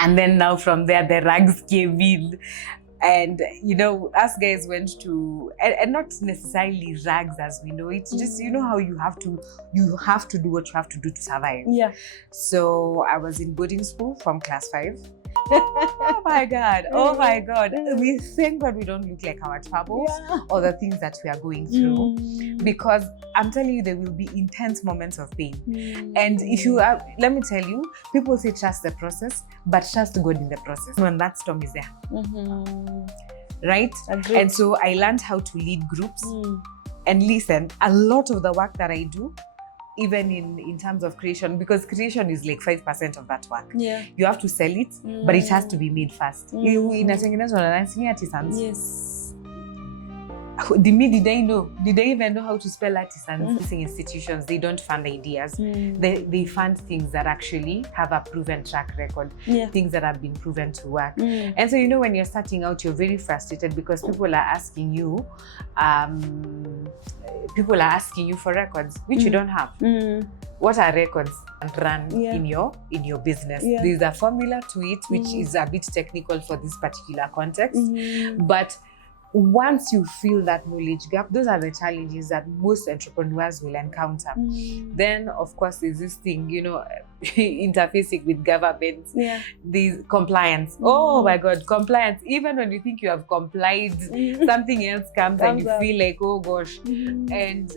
And then now from there, the rags came in. And, you know, us guys went to, and not necessarily rags as we know it, just, you know how you have to do what you have to do to survive. Yeah. So I was in boarding school from class 5. Oh my God. Oh my God. We thank God we don't look like our troubles or the things that we are going through. Because I'm telling you, there will be intense moments of pain. And if you are, let me tell you, people say trust the process, but trust God in the process when that storm is there. Right? Agreed. And so I learned how to lead groups. And listen, a lot of the work that I do, even in terms of creation, because creation is like 5% of that work. Yeah. You have to sell it, but it has to be made first. Yes. Did they know? Did they even know how to spell artisans? These institutions, they don't fund ideas. They fund things that actually have a proven track record, things that have been proven to work. And so, you know, when you're starting out, you're very frustrated because people are asking you for records, which you don't have. What are records? And run in your business. There's a formula to it, which is a bit technical for this particular context. But once you feel that knowledge gap, those are the challenges that most entrepreneurs will encounter. Then, of course, there's this thing, you know, interfacing with government, these compliance. Oh my God, compliance. Even when you think you have complied, something else comes and you feel like, oh gosh. And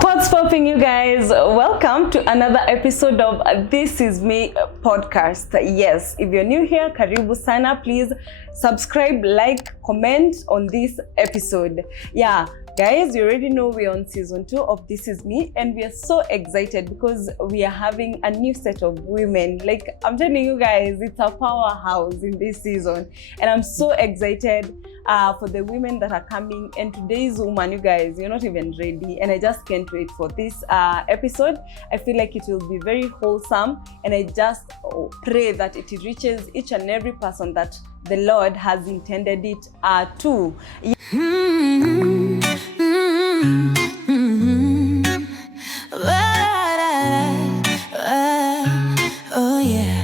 what's popping, you guys? Welcome to another episode of This Is Me podcast. Yes, if you're new here, karibu sana. Please subscribe, like, comment on this episode. Yeah, guys, you already know we're on season 2 of This Is Me, and we are so excited because we are having a new set of women. Like, I'm telling you guys, it's a powerhouse in this season, and I'm so excited for the women that are coming. And today's woman, you guys, you're not even ready, and I just can't wait for this episode. I feel like it will be very wholesome, and I just pray that it reaches each and every person that the Lord has intended it to. Oh yeah.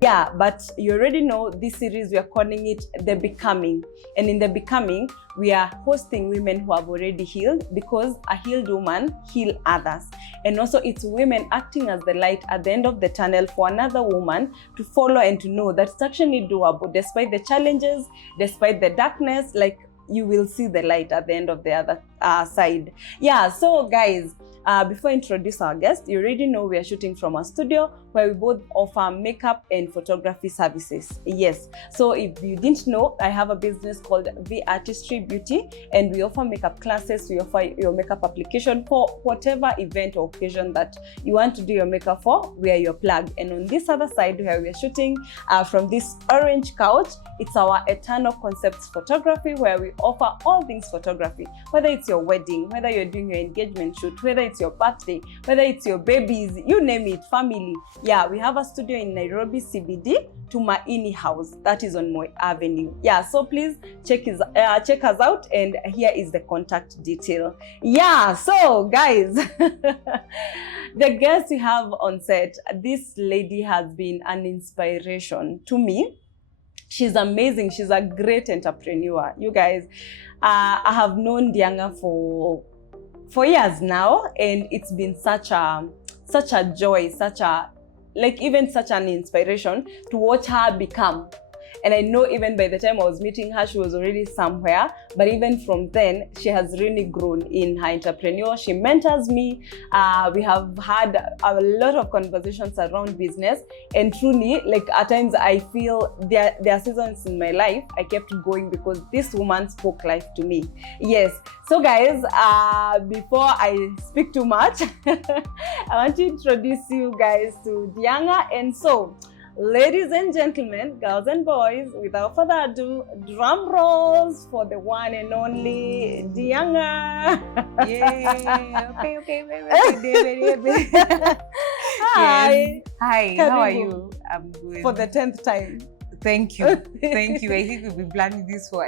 Yeah, but you already know this series, we are calling it The Becoming. And in The Becoming, we are hosting women who have already healed, because a healed woman heals others. And also it's women acting as the light at the end of the tunnel for another woman to follow and to know that it's actually doable. Despite the challenges, despite the darkness, like, you will see the light at the end of the other side. Yeah, so guys, before I introduce our guest, you already know we are shooting from a studio where we both offer makeup and photography services. Yes, so if you didn't know, I have a business called V Artistry Beauty, and we offer makeup classes. We offer your makeup application for whatever event or occasion that you want to do your makeup for. We are your plug. And on this other side where we are shooting from this orange couch, it's our Eternal Concepts Photography, where we offer all things photography, whether it's your wedding, whether you're doing your engagement shoot, whether it's your birthday, whether it's your babies, you name it, family. Yeah, we have a studio in Nairobi CBD, Tumaini House, that is on Moi Avenue. Yeah, so please check us out, and here is the contact detail. Yeah, so guys, the guest we have on set, this lady has been an inspiration to me. She's amazing. She's a great entrepreneur. You guys, I have known Dianga for years now, and it's been such a joy, such an inspiration to watch her become. And I know even by the time I was meeting her, she was already somewhere. But even from then, she has really grown in her entrepreneur. She mentors me. We have had a lot of conversations around business. And truly, like, at times I feel there are seasons in my life I kept going because this woman spoke life to me. Yes. So guys, before I speak too much, I want to introduce you guys to Dianga. And so, ladies and gentlemen, girls and boys, without further ado, drum rolls for the one and only Dianga. Yeah. Okay. Hi. Yes. Hi, how are Karibu. you? I'm good. For the 10th time. Thank you. Thank you. I think we've been planning this for,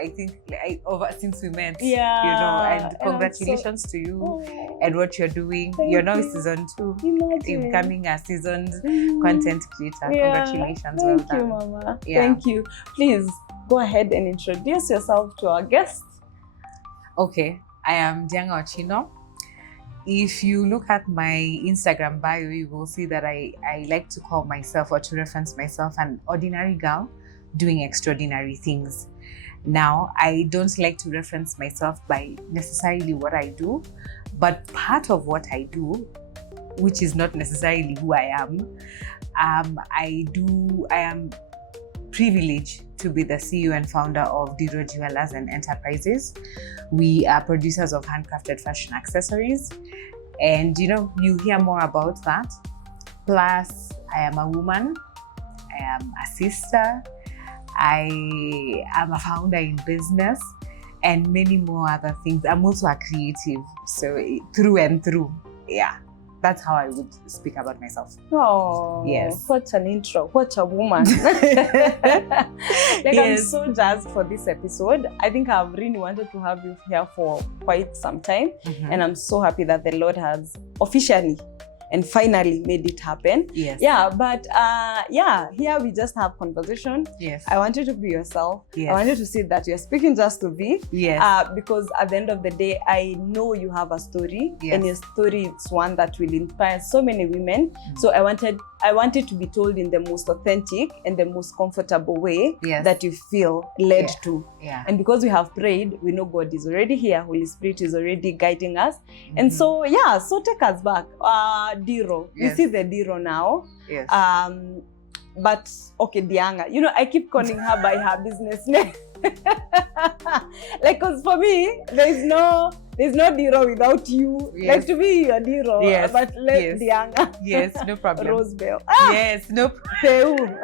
over since we met. Yeah. You know, and And congratulations to you Oh, and what you're doing. Thank You're now you. season 2. Imagine. You're becoming a seasoned Mm. content creator. Yeah. Congratulations. Thank well you, done. Mama. Yeah. Thank you. Please go ahead and introduce yourself to our guest. Okay, I am Dianga Ochino. If you look at my Instagram bio, you will see that I like to call myself, or to reference myself, an ordinary girl doing extraordinary things. Now, I don't like to reference myself by necessarily what I do, but part of what I do, which is not necessarily who I am, I am privileged to be the CEO and founder of ft.Diro Jewellers and Enterprises. We are producers of handcrafted fashion accessories, and you hear more about that. Plus, I am a woman, I am a sister, I am a founder in business, and many more other things. I'm also a creative, so through and through, yeah. That's how I would speak about myself. Oh, yes. What an intro. What a woman. I'm so jazzed for this episode. I think I've really wanted to have you here for quite some time. Mm-hmm. And I'm so happy that the Lord has officially and finally made it happen. Yes. Yeah, but here we just have conversation. Yes. I want you to be yourself. Yes. I want you to see that you're speaking just to be. Yes. Because at the end of the day, I know you have a story. Yes. And your story is one that will inspire so many women. Mm-hmm. So I wanted to be told in the most authentic and the most comfortable way that you feel led to. Yeah. And because we have prayed, we know God is already here. Holy Spirit is already guiding us. Mm-hmm. And so, so take us back. Diro. Yes. We see the Diro now. Yes. But okay, Dianga. I keep calling her by her business name. Cause for me, there's no Diro without you. Yes. Like to me, you're Diro. Yes. But Dianga. Yes, no problem. Rosebell. Yes, no problem.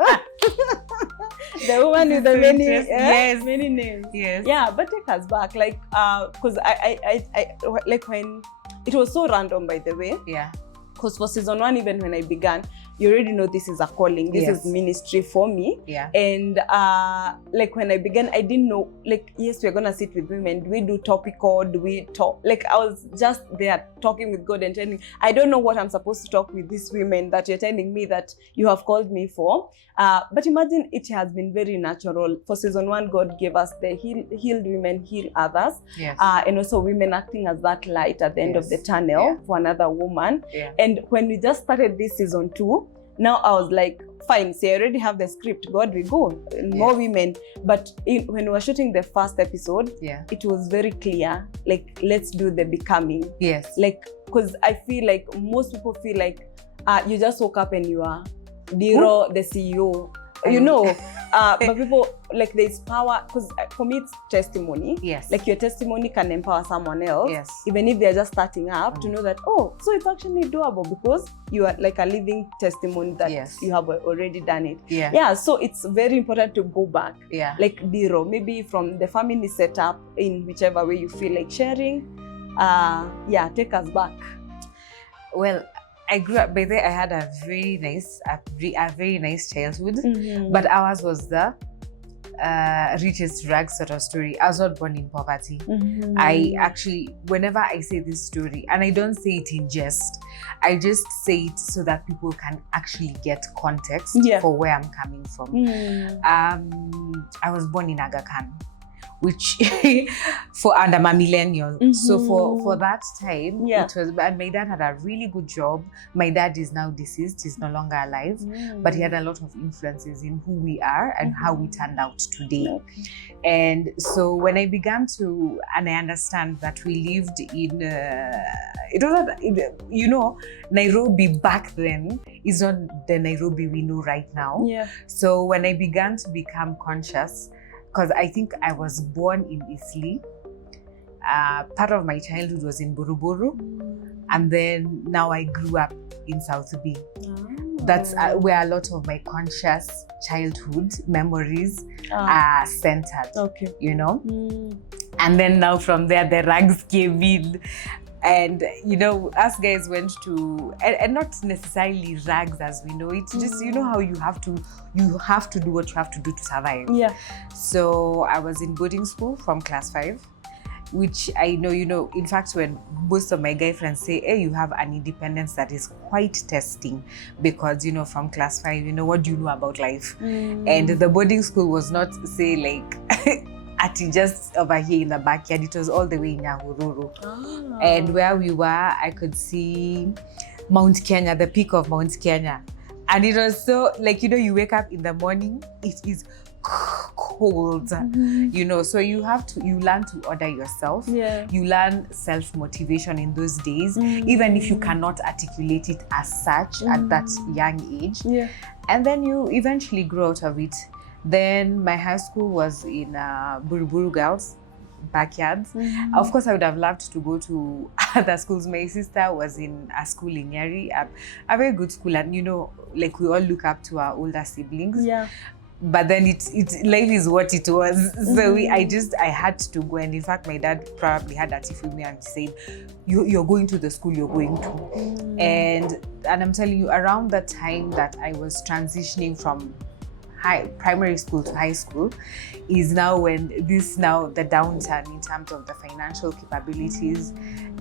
The woman with the many names. Yes. Yeah, but take us back, because I when it was so random, by the way. Yeah. Because for season 1, even when I began, you already know this is a calling. This is ministry for me. Yeah. And when I began, I didn't know, yes, we're gonna sit with women. Do we do topical? Do we talk? I was just there talking with God and telling, I don't know what I'm supposed to talk with these women that you're telling me that you have called me for. But imagine it has been very natural. For season 1, God gave us the healed women, heal others. Yes. And also women acting as that light at the end of the tunnel for another woman. Yeah. And when we just started this season 2, now I was like, fine, I already have the script. God, we go. More women. But when we were shooting the first episode, it was very clear, let's do the becoming. Yes. Because I feel like most people feel like you just woke up and you are Diro, the CEO. But people, there's power, because for me it's testimony. Yes. Your testimony can empower someone else. Yes. Even if they're just starting up, to know that, so it's actually doable, because you are like a living testimony that you have already done it. Yeah. Yeah. So it's very important to go back. Yeah. Diro, maybe from the family setup, in whichever way you feel like sharing. Take us back. Well, I grew up, by there I had a very nice childhood, but ours was the richest rag sort of story. I was not born in poverty. I actually, whenever I say this story, and I don't say it in jest, I just say it so that people can actually get context for where I'm coming from. I was born in Aga Khan, which and I'm a millennial. So for that time, it was, and my dad had a really good job. My dad is now deceased, he's no longer alive, but he had a lot of influences in who we are and how we turned out today. And so when I began to, and I understand that we lived in, Nairobi back then is not the Nairobi we know right now. Yeah. So when I began to become conscious, because I think I was born in Isli. Part of my childhood was in Buruburu. And then now I grew up in South B. That's where a lot of my conscious childhood memories are centered. Okay. And then now from there, the rags came in. And you know, us guys went to, and not necessarily rags as we know it, just you know how you have to do what you have to do to survive. Yeah. So I was in boarding school from class 5, which I know, you know, in fact, when most of my guy friends say, hey, you have an independence that is quite testing, because, you know, from class 5, you know, what do you know about life? And the boarding school was not, say, like, at just over here in the backyard. It was all the way in Nyahururu. Oh. And where we were, I could see Mount Kenya, the peak of Mount Kenya. And it was so, like, you know, you wake up in the morning, it is cold, you know, so you learn to order yourself. Yeah. You learn self-motivation in those days, even if you cannot articulate it as such at that young age. Yeah. And then you eventually grow out of it. Then my high school was in Buruburu Girls backyards. Of course, I would have loved to go to other schools. My sister was in a school in Jewellery, a very good school, and you know, like we all look up to our older siblings. Yeah. But then life is what it was. So I had to go, and in fact, my dad probably had that with me and said, "You're going to the school you're going to," and I'm telling you, around the time that I was transitioning from primary school to high school is now when the downturn in terms of the financial capabilities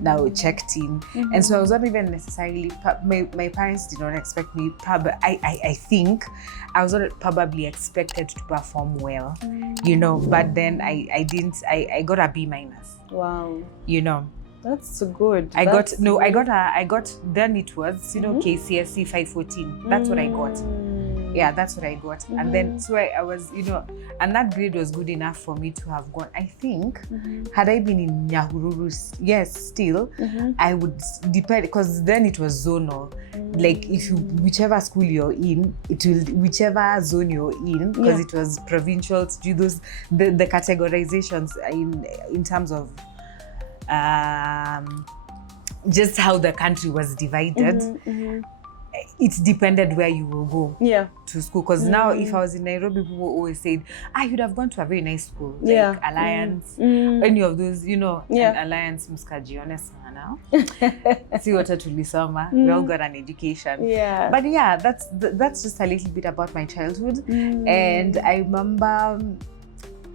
now checked in. And so I was not even necessarily, my parents did not expect me, I think I was not probably expected to perform well, you know, but then I didn't, I got a B-. Wow. You know. That's so good. I got, then it was, you know, KCSE 514. That's what I got. Yeah, that's what I got. And then, so I was, you know, and that grade was good enough for me to have gone. I think, had I been in Nyahururu, yes, still, I would depend, because then it was zonal. Like, if you, whichever school you're in, it will, whichever zone you're in, because it was provincial, to do those, the categorizations in terms of just how the country was divided. It depended where you will go to school. Because now, if I was in Nairobi, people always said, you'd have gone to a very nice school, like Alliance, any of those, you know, and Alliance, mskajione sana. See what tulisoma. We all got an education. Yeah. But yeah, that's just a little bit about my childhood. And I remember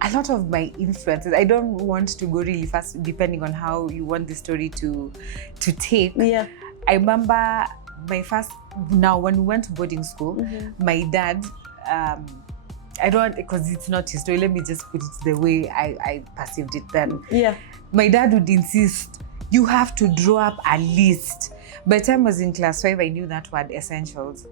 a lot of my influences. I don't want to go really fast, depending on how you want the story to take. Yeah. I remember my first, now when we went to boarding school, my dad, I don't, because it's not his story, let me just put it the way I perceived it then. Yeah. My dad would insist, you have to draw up a list. By the time I was in class 5, I knew that word, essentials.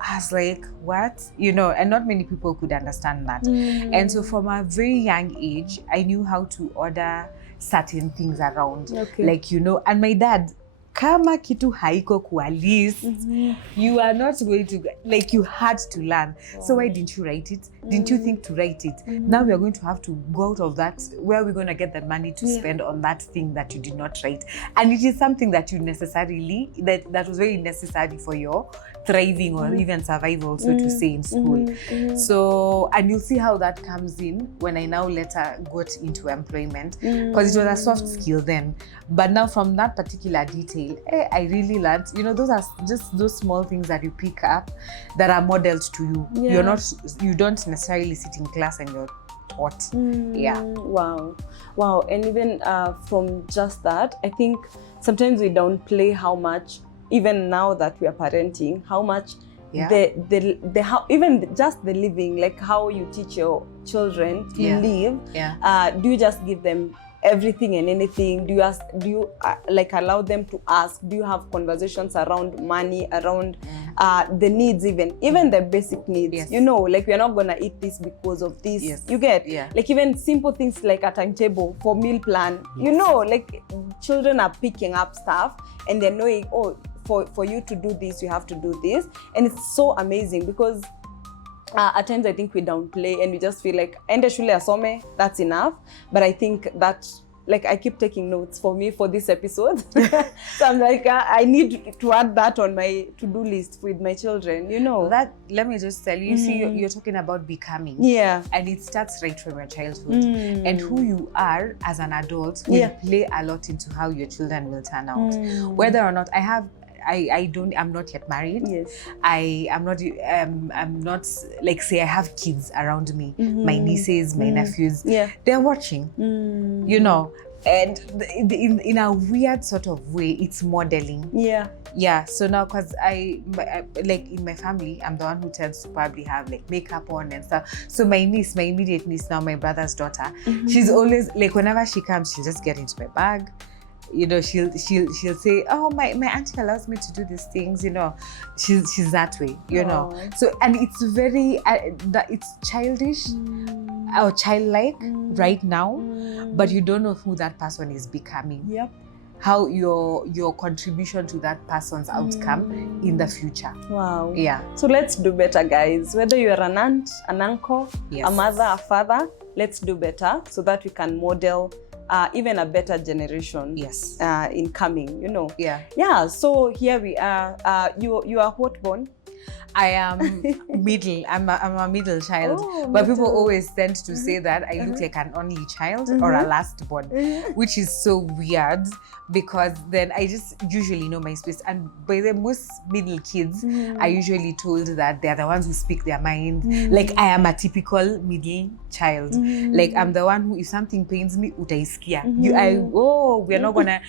I was like, what? You know, and not many people could understand that. And so from a very young age, I knew how to order certain things around. Okay. Like, you know, and my dad, kama kitu haiko kwa list, you are not going to, like, you had to learn. So why didn't you write it? Didn't you think to write it? Now we are going to have to go out of that. Where are we going to get the money to spend on that thing that you did not write? And it is something that you necessarily, that was very necessary for your thriving or even survival, so to say, in school. So, and you'll see how that comes in when I now later got into employment, because it was a soft skill then. But now from that particular detail, I really learned, you know, those are just those small things that you pick up that are modeled to you. Yeah. You don't necessarily sit in class and you're taught. Yeah. Wow. And even from just that, I think sometimes we downplay how much, even now that we are parenting, how much how even just the living, like how you teach your children to live. Yeah. Do you just give them everything and anything? Do you like allow them to ask? Do you have conversations around money, around the needs, even the basic needs? Yes. You know, like, we're not gonna eat this because of this. Yes. You get? Yeah. Like, even simple things like a timetable for meal plan. Yes. You know, like, children are picking up stuff and they're knowing, oh, for you to do this, you have to do this. And it's so amazing because at times I think we downplay and we just feel like, ende shule asome, that's enough. But I think that like I keep taking notes for me for this episode. So I'm like, I need to add that on my to-do list with my children, you know. That, let me just tell you, you see, you're talking about becoming. Yeah. And it starts right from your childhood. And who you are as an adult will play a lot into how your children will turn out. Whether or not I'm not yet married. Yes. I'm not like, say I have kids around me, my nieces, my nephews. Yeah. They're watching, you know, and in a weird sort of way, it's modeling. Yeah. Yeah. So now, cause like in my family, I'm the one who tends to probably have like makeup on and stuff. So my niece, my immediate niece, now my brother's daughter, she's always like, whenever she comes, she'll just get into my bag. You know, she'll say, oh, my auntie allows me to do these things, you know. She's that way, you know. So, and it's very it's childish or childlike right now, but you don't know who that person is becoming. Yep. How your contribution to that person's outcome in the future. Wow. Yeah. So let's do better, guys. Whether you're an aunt, an uncle, a mother, a father, let's do better so that we can model even a better generation in coming, you know. Yeah. So here we are. You are what born? I am middle. I'm a middle child. But people always tend to say that I look like an only child or a last born, which is so weird, because then I just usually know my space. And by the most middle kids are usually told that they're the ones who speak their mind. Like, I am a typical middle child. Like, I'm the one who, if something pains me, utaisikia. We're not gonna,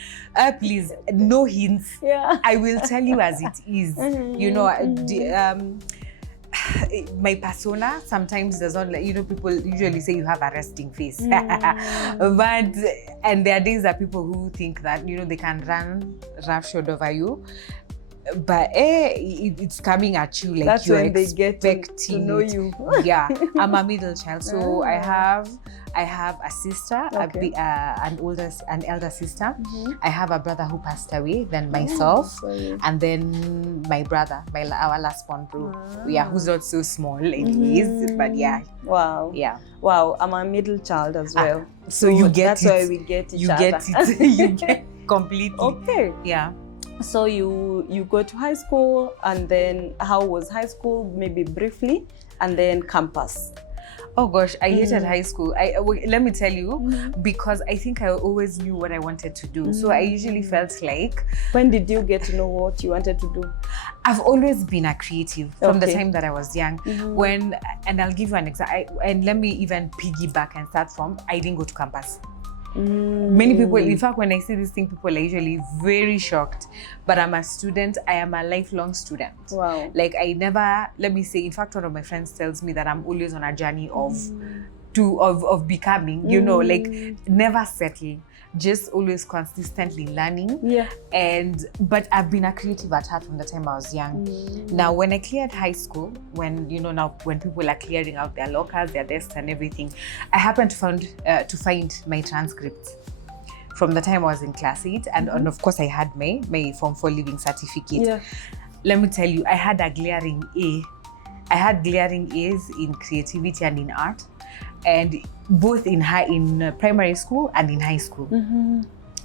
please, no hints. Yeah. I will tell you as it is. You know, my persona sometimes does not, you know, people usually say you have a resting face. But, and there are days that people who think that, you know, they can run roughshod over you. But it's coming at you like that's you're when they get to know you. Yeah, I'm a middle child, so I have a sister, an elder sister. I have a brother who passed away, then myself, and then my brother, our last born bro. Yeah, who's not so small anyways, but yeah. Wow. Yeah. Wow, I'm a middle child as well. So you get that's it. why we get each other. Get it. You get completely. Okay. Yeah. So you go to high school, and then how was high school? Maybe briefly, and then campus. Oh gosh, I hated high school. Let me tell you, because I think I always knew what I wanted to do. So I usually felt like... When did you get to know what you wanted to do? I've always been a creative from the time that I was young. And I'll give you an example. And let me even piggyback and start from, I didn't go to campus. Many people, in fact, when I say this thing, people are usually very shocked. But I'm a student. I am a lifelong student. Wow. Like, I never, let me say, in fact, one of my friends tells me that I'm always on a journey of becoming, you know, like, never settle. Just always consistently learning. Yeah. But I've been a creative at heart from the time I was young. Now, when I cleared high school, when people are clearing out their lockers, their desks and everything, I happened to find my transcripts from the time I was in class 8. And of course, I had my Form 4 Living Certificate. Yeah. Let me tell you, I had a glaring A. I had glaring A's in creativity and in art. And both in primary school and in high school.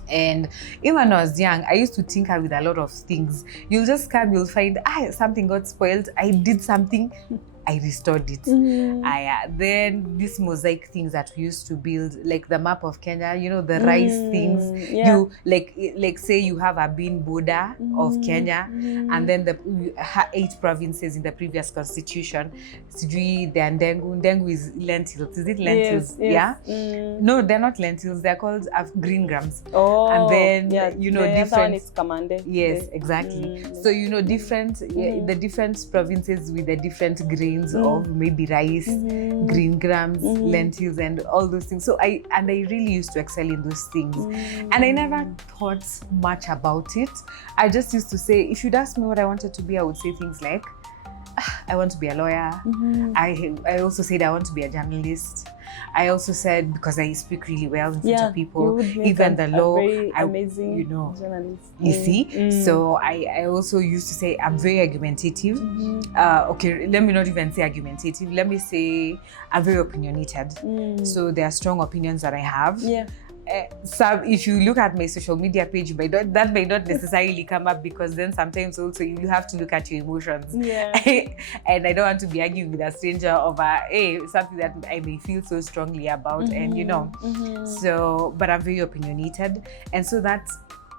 And even when I was young, I used to tinker with a lot of things. You'll just come, you'll find, something got spoiled. I did something, I restored it. Then these mosaic things that we used to build, like the map of Kenya, you know, the rice things. Yeah. You like say you have a bean border of Kenya, and then the 8 provinces in the previous constitution. Sijui the Ndengu is lentils. Is it lentils? Yes. Yeah. No, they're not lentils. They're called green grams. Oh. And then you know, the different. other one is kamande. Yes, exactly. So you know, the different provinces with the different grains of maybe rice, green grams, lentils, and all those things. So I really used to excel in those things. And I never thought much about it. I just used to say, if you'd ask me what I wanted to be, I would say things like, I want to be a lawyer. I also said I want to be a journalist. I also said, because I speak really well in front of people, even the law, amazing, you know, journalist. You see? So I also used to say I'm very argumentative. Okay, let me not even say argumentative. Let me say I'm very opinionated. So there are strong opinions that I have. Yeah. some, if you look at my social media page, that may not necessarily come up, because then sometimes also you have to look at your emotions. Yeah. And I don't want to be arguing with a stranger over something that I may feel so strongly about, and you know. So, but I'm very opinionated, and so that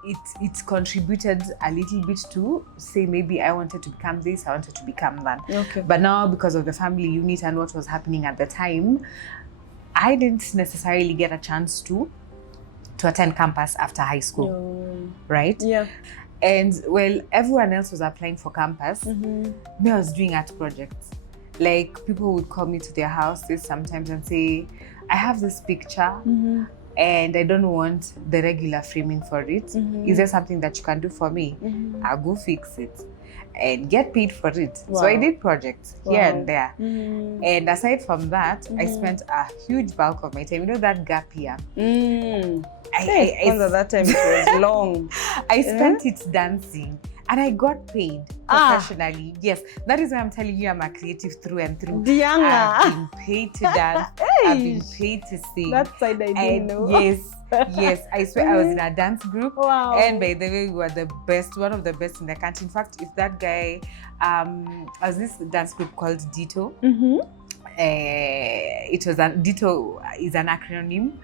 it contributed a little bit to say maybe I wanted to become this, I wanted to become that. Okay. But now, because of the family unit and what was happening at the time, I didn't necessarily get a chance to attend campus after high school, right? Yeah. And well, everyone else was applying for campus. Me, I was doing art projects. Like, people would call me to their houses sometimes and say, I have this picture and I don't want the regular framing for it. Is there something that you can do for me? I'll go fix it and get paid for it. Wow. So I did projects here and there. And aside from that, I spent a huge bulk of my time, you know, that gap year. That time it was long. I spent it dancing, and I got paid professionally. Yes, that is why I'm telling you I'm a creative through and through. I've been paid to dance. I've been paid to sing. That side I didn't know. Yes, I swear I was in a dance group. Wow. And by the way, we were the best, one of the best in the country. In fact, if that guy, I was this dance group called Dito. It was Dito is an acronym,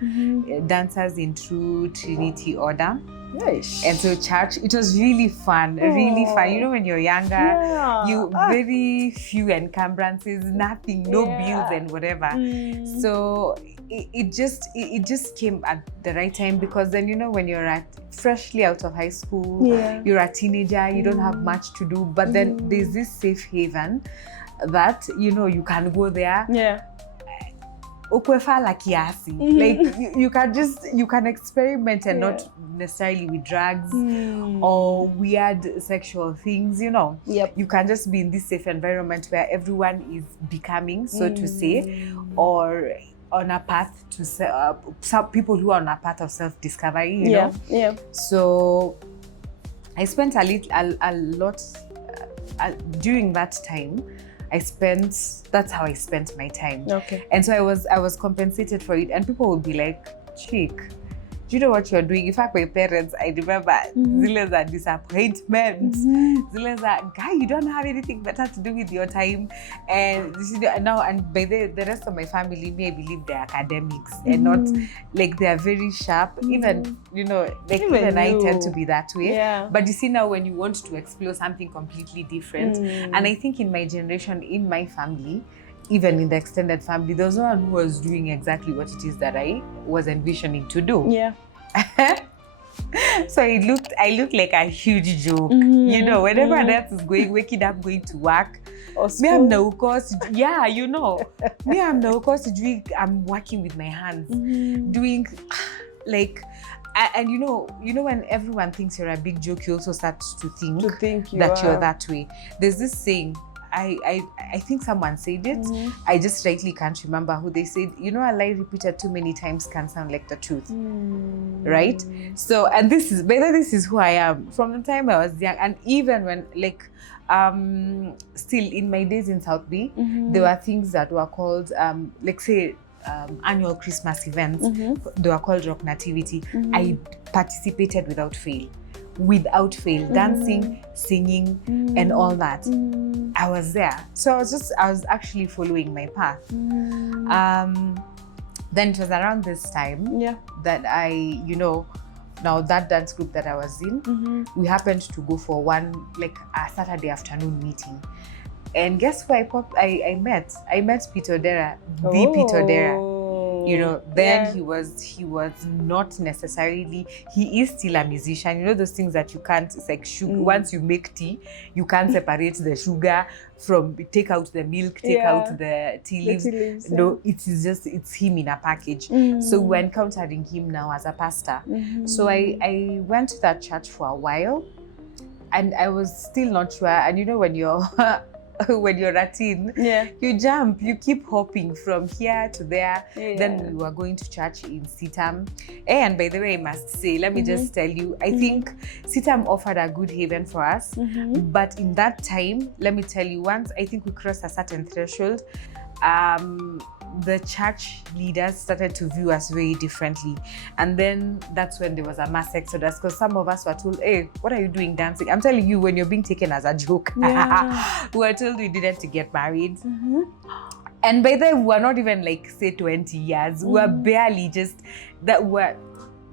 Dancers in True Trinity Order. Nice. And so church, it was really fun, really fun. You know, when you're younger, you very few encumbrances, nothing, no bills and whatever. So it just came at the right time, because then, you know, when you're freshly out of high school, you're a teenager, you don't have much to do, but then there's this safe haven that, you know, you can go there. Like you can experiment and not necessarily with drugs or weird sexual things, you know. You can just be in this safe environment where everyone is becoming, so to say, or on a path to some people who are on a path of self-discovery, you know. So I spent a lot during that time. That's how I spent my time. And so I was compensated for it, and people would be like, chick, do you know what you're doing? In fact, my parents, I remember, zile za disappointment, zile za, guy, you don't have anything better to do with your time. And now, and by the rest of my family, me, I believe they're academics and not, like, they're very sharp. Even, you know, like, even I tend to be that way. But you see, now when you want to explore something completely different, and I think in my generation, in my family, even in the extended family, there was no one who was doing exactly what it is that I was envisioning to do. So I looked like a huge joke. You know, when everyone else is waking up, going to work. Me, I'm no course. Yeah, you know. Me, I'm no course doing. I'm working with my hands, doing like. And you know when everyone thinks you're a big joke, you also start to think that you're that way. There's this saying. I think someone said it. I just rightly can't remember who they said. You know, a lie repeated too many times can sound like the truth, right? So, and this is who I am from the time I was young, and even when, like, still in my days in South B, there were things that were called, like, say, annual Christmas events. They were called Rock Nativity. I participated without fail, dancing, singing, and all that. I was there. So I was actually following my path. Then it was around this time that I, you know, now that dance group that I was in, we happened to go for one, like, a Saturday afternoon meeting. And guess who I met? I met ft.Diro, the ft.Diro. You know, then he was not necessarily, he is still a musician. You know, those things that you can't, it's like sugar. Once you make tea, you can't separate the sugar from, take out the milk, take out the tea leaves. No, it's him in a package. So we're encountering him now as a pastor. So I went to that church for a while, and I was still not sure. And you know, when you're when you're a teen, you jump, you keep hopping from here to there. Then we were going to church in Sitam. And by the way, I must say, let me just tell you, I think Sitam offered a good haven for us. But in that time, let me tell you, once I think we crossed a certain threshold, the church leaders started to view us very differently. And then that's when there was a mass exodus, because some of us were told, hey, what are you doing dancing? I'm telling you, when you're being taken as a joke. Yeah. We were told we needed to get married. And by then, we were not even like, say, 20 years. We were barely just, that were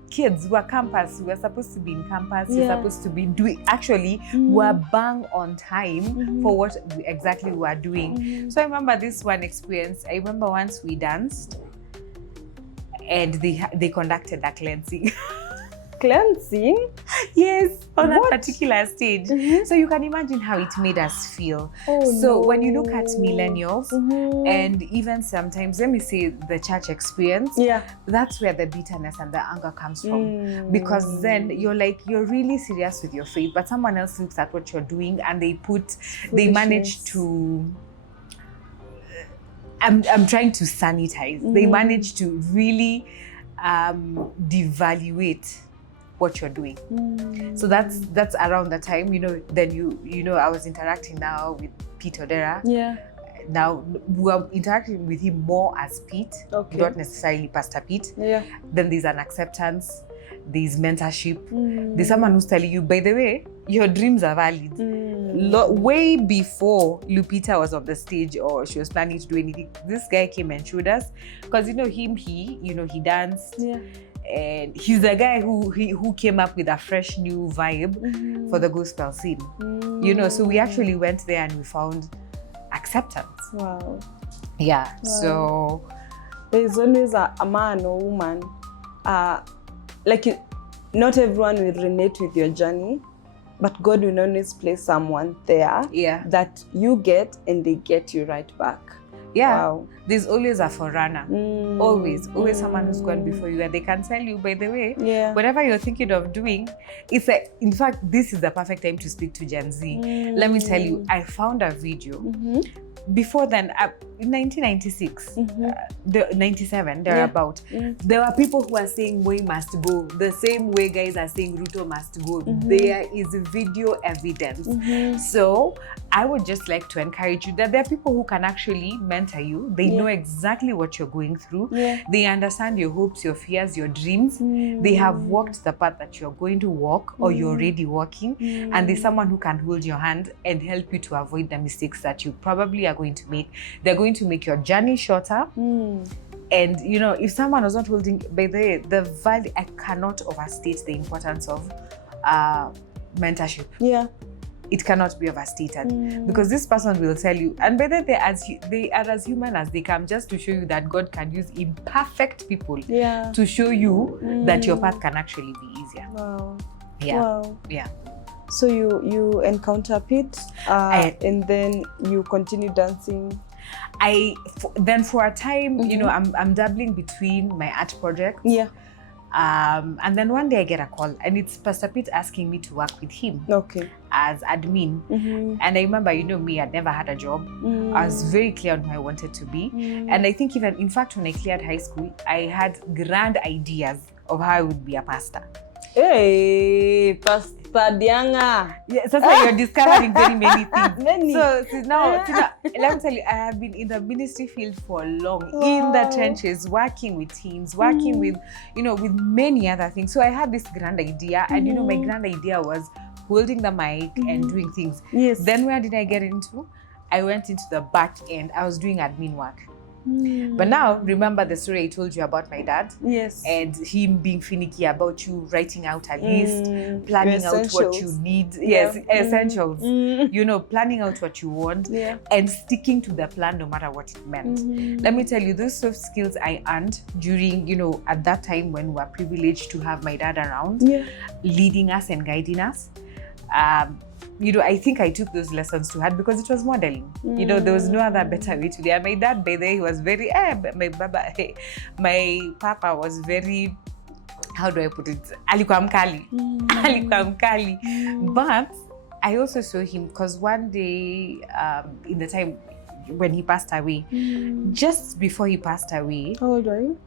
kids, were campus, we were supposed to be in campus, we're supposed to be doing, actually, we're bang on time for what exactly we were doing. So I remember this one experience. I remember once we danced and they conducted a cleansing. Cleansing? Yes, on that particular stage. So you can imagine how it made us feel. When you look at millennials, and even sometimes, let me say, the church experience, that's where the bitterness and the anger comes from. Because then you're really serious with your faith, but someone else looks at what you're doing and they manage to, I'm trying to sanitize. They manage to really devaluate what you're doing. So that's around the time, then I was interacting now with ft.Diro. Now we are interacting with him more as Pete, not necessarily Pastor Pete. Then there's an acceptance, there's mentorship, there's someone who's telling you, by the way, your dreams are valid. Way before Lupita was on the stage or she was planning to do anything, this guy came and showed us, because he danced. And he's the guy who came up with a fresh new vibe for the gospel scene. So we actually went there and we found acceptance. Wow. Yeah. Wow. So there's always a man or woman. Not everyone will relate with your journey, but God will always place someone there that you get and they get you right back. Wow. There's always a forerunner. Always someone who's gone before you, and they can tell you, by the way, whatever you're thinking of doing, in fact, this is the perfect time to speak to Gen Z. Let me tell you, I found a video. Before then, in 1996, 97, thereabout, there were people who are saying Moi must go, the same way guys are saying Ruto must go. There is video evidence. So I would just like to encourage you that there are people who can actually mentor you. They know exactly what you're going through. They understand your hopes, your fears, your dreams. They have walked the path that you're going to walk or you're already walking. And there's someone who can hold your hand and help you to avoid the mistakes that you probably are going to make. They're going to make your journey shorter. And if someone was not holding, by the value, I cannot overstate the importance of mentorship. It cannot be overstated, because this person will tell you, and by the way, they are as human as they come, just to show you that God can use imperfect people to show you that your path can actually be easier. So you encounter Pete, and then you continue dancing. Then for a time, I'm dabbling between my art project. And then one day I get a call, and it's Pastor Pete asking me to work with him as admin. And I remember, me, I'd never had a job. I was very clear on who I wanted to be. And I think in fact, when I cleared high school, I had grand ideas of how I would be a pastor. Hey, Pastor Dianga. So you're discovering very many things. So now, let me tell you, I have been in the ministry field for long, in the trenches, working with teams, working with, with many other things. So I had this grand idea, and my grand idea was holding the mic and doing things. Then where did I get into? I went into the back end. I was doing admin work. But now, remember the story I told you about my dad? And him being finicky about you writing out a list, planning out what you need. Essentials. Planning out what you want and sticking to the plan no matter what it meant. Let me tell you, those soft skills I earned during, at that time when we were privileged to have my dad around, leading us and guiding us. I think I took those lessons to heart because it was modeling. There was no other better way to do it. My dad, by the way, he was very, my papa was very, how do I put it? Alikuwa mkali. But I also saw him because one day, in the time when he passed away, just before he passed away. How old are you?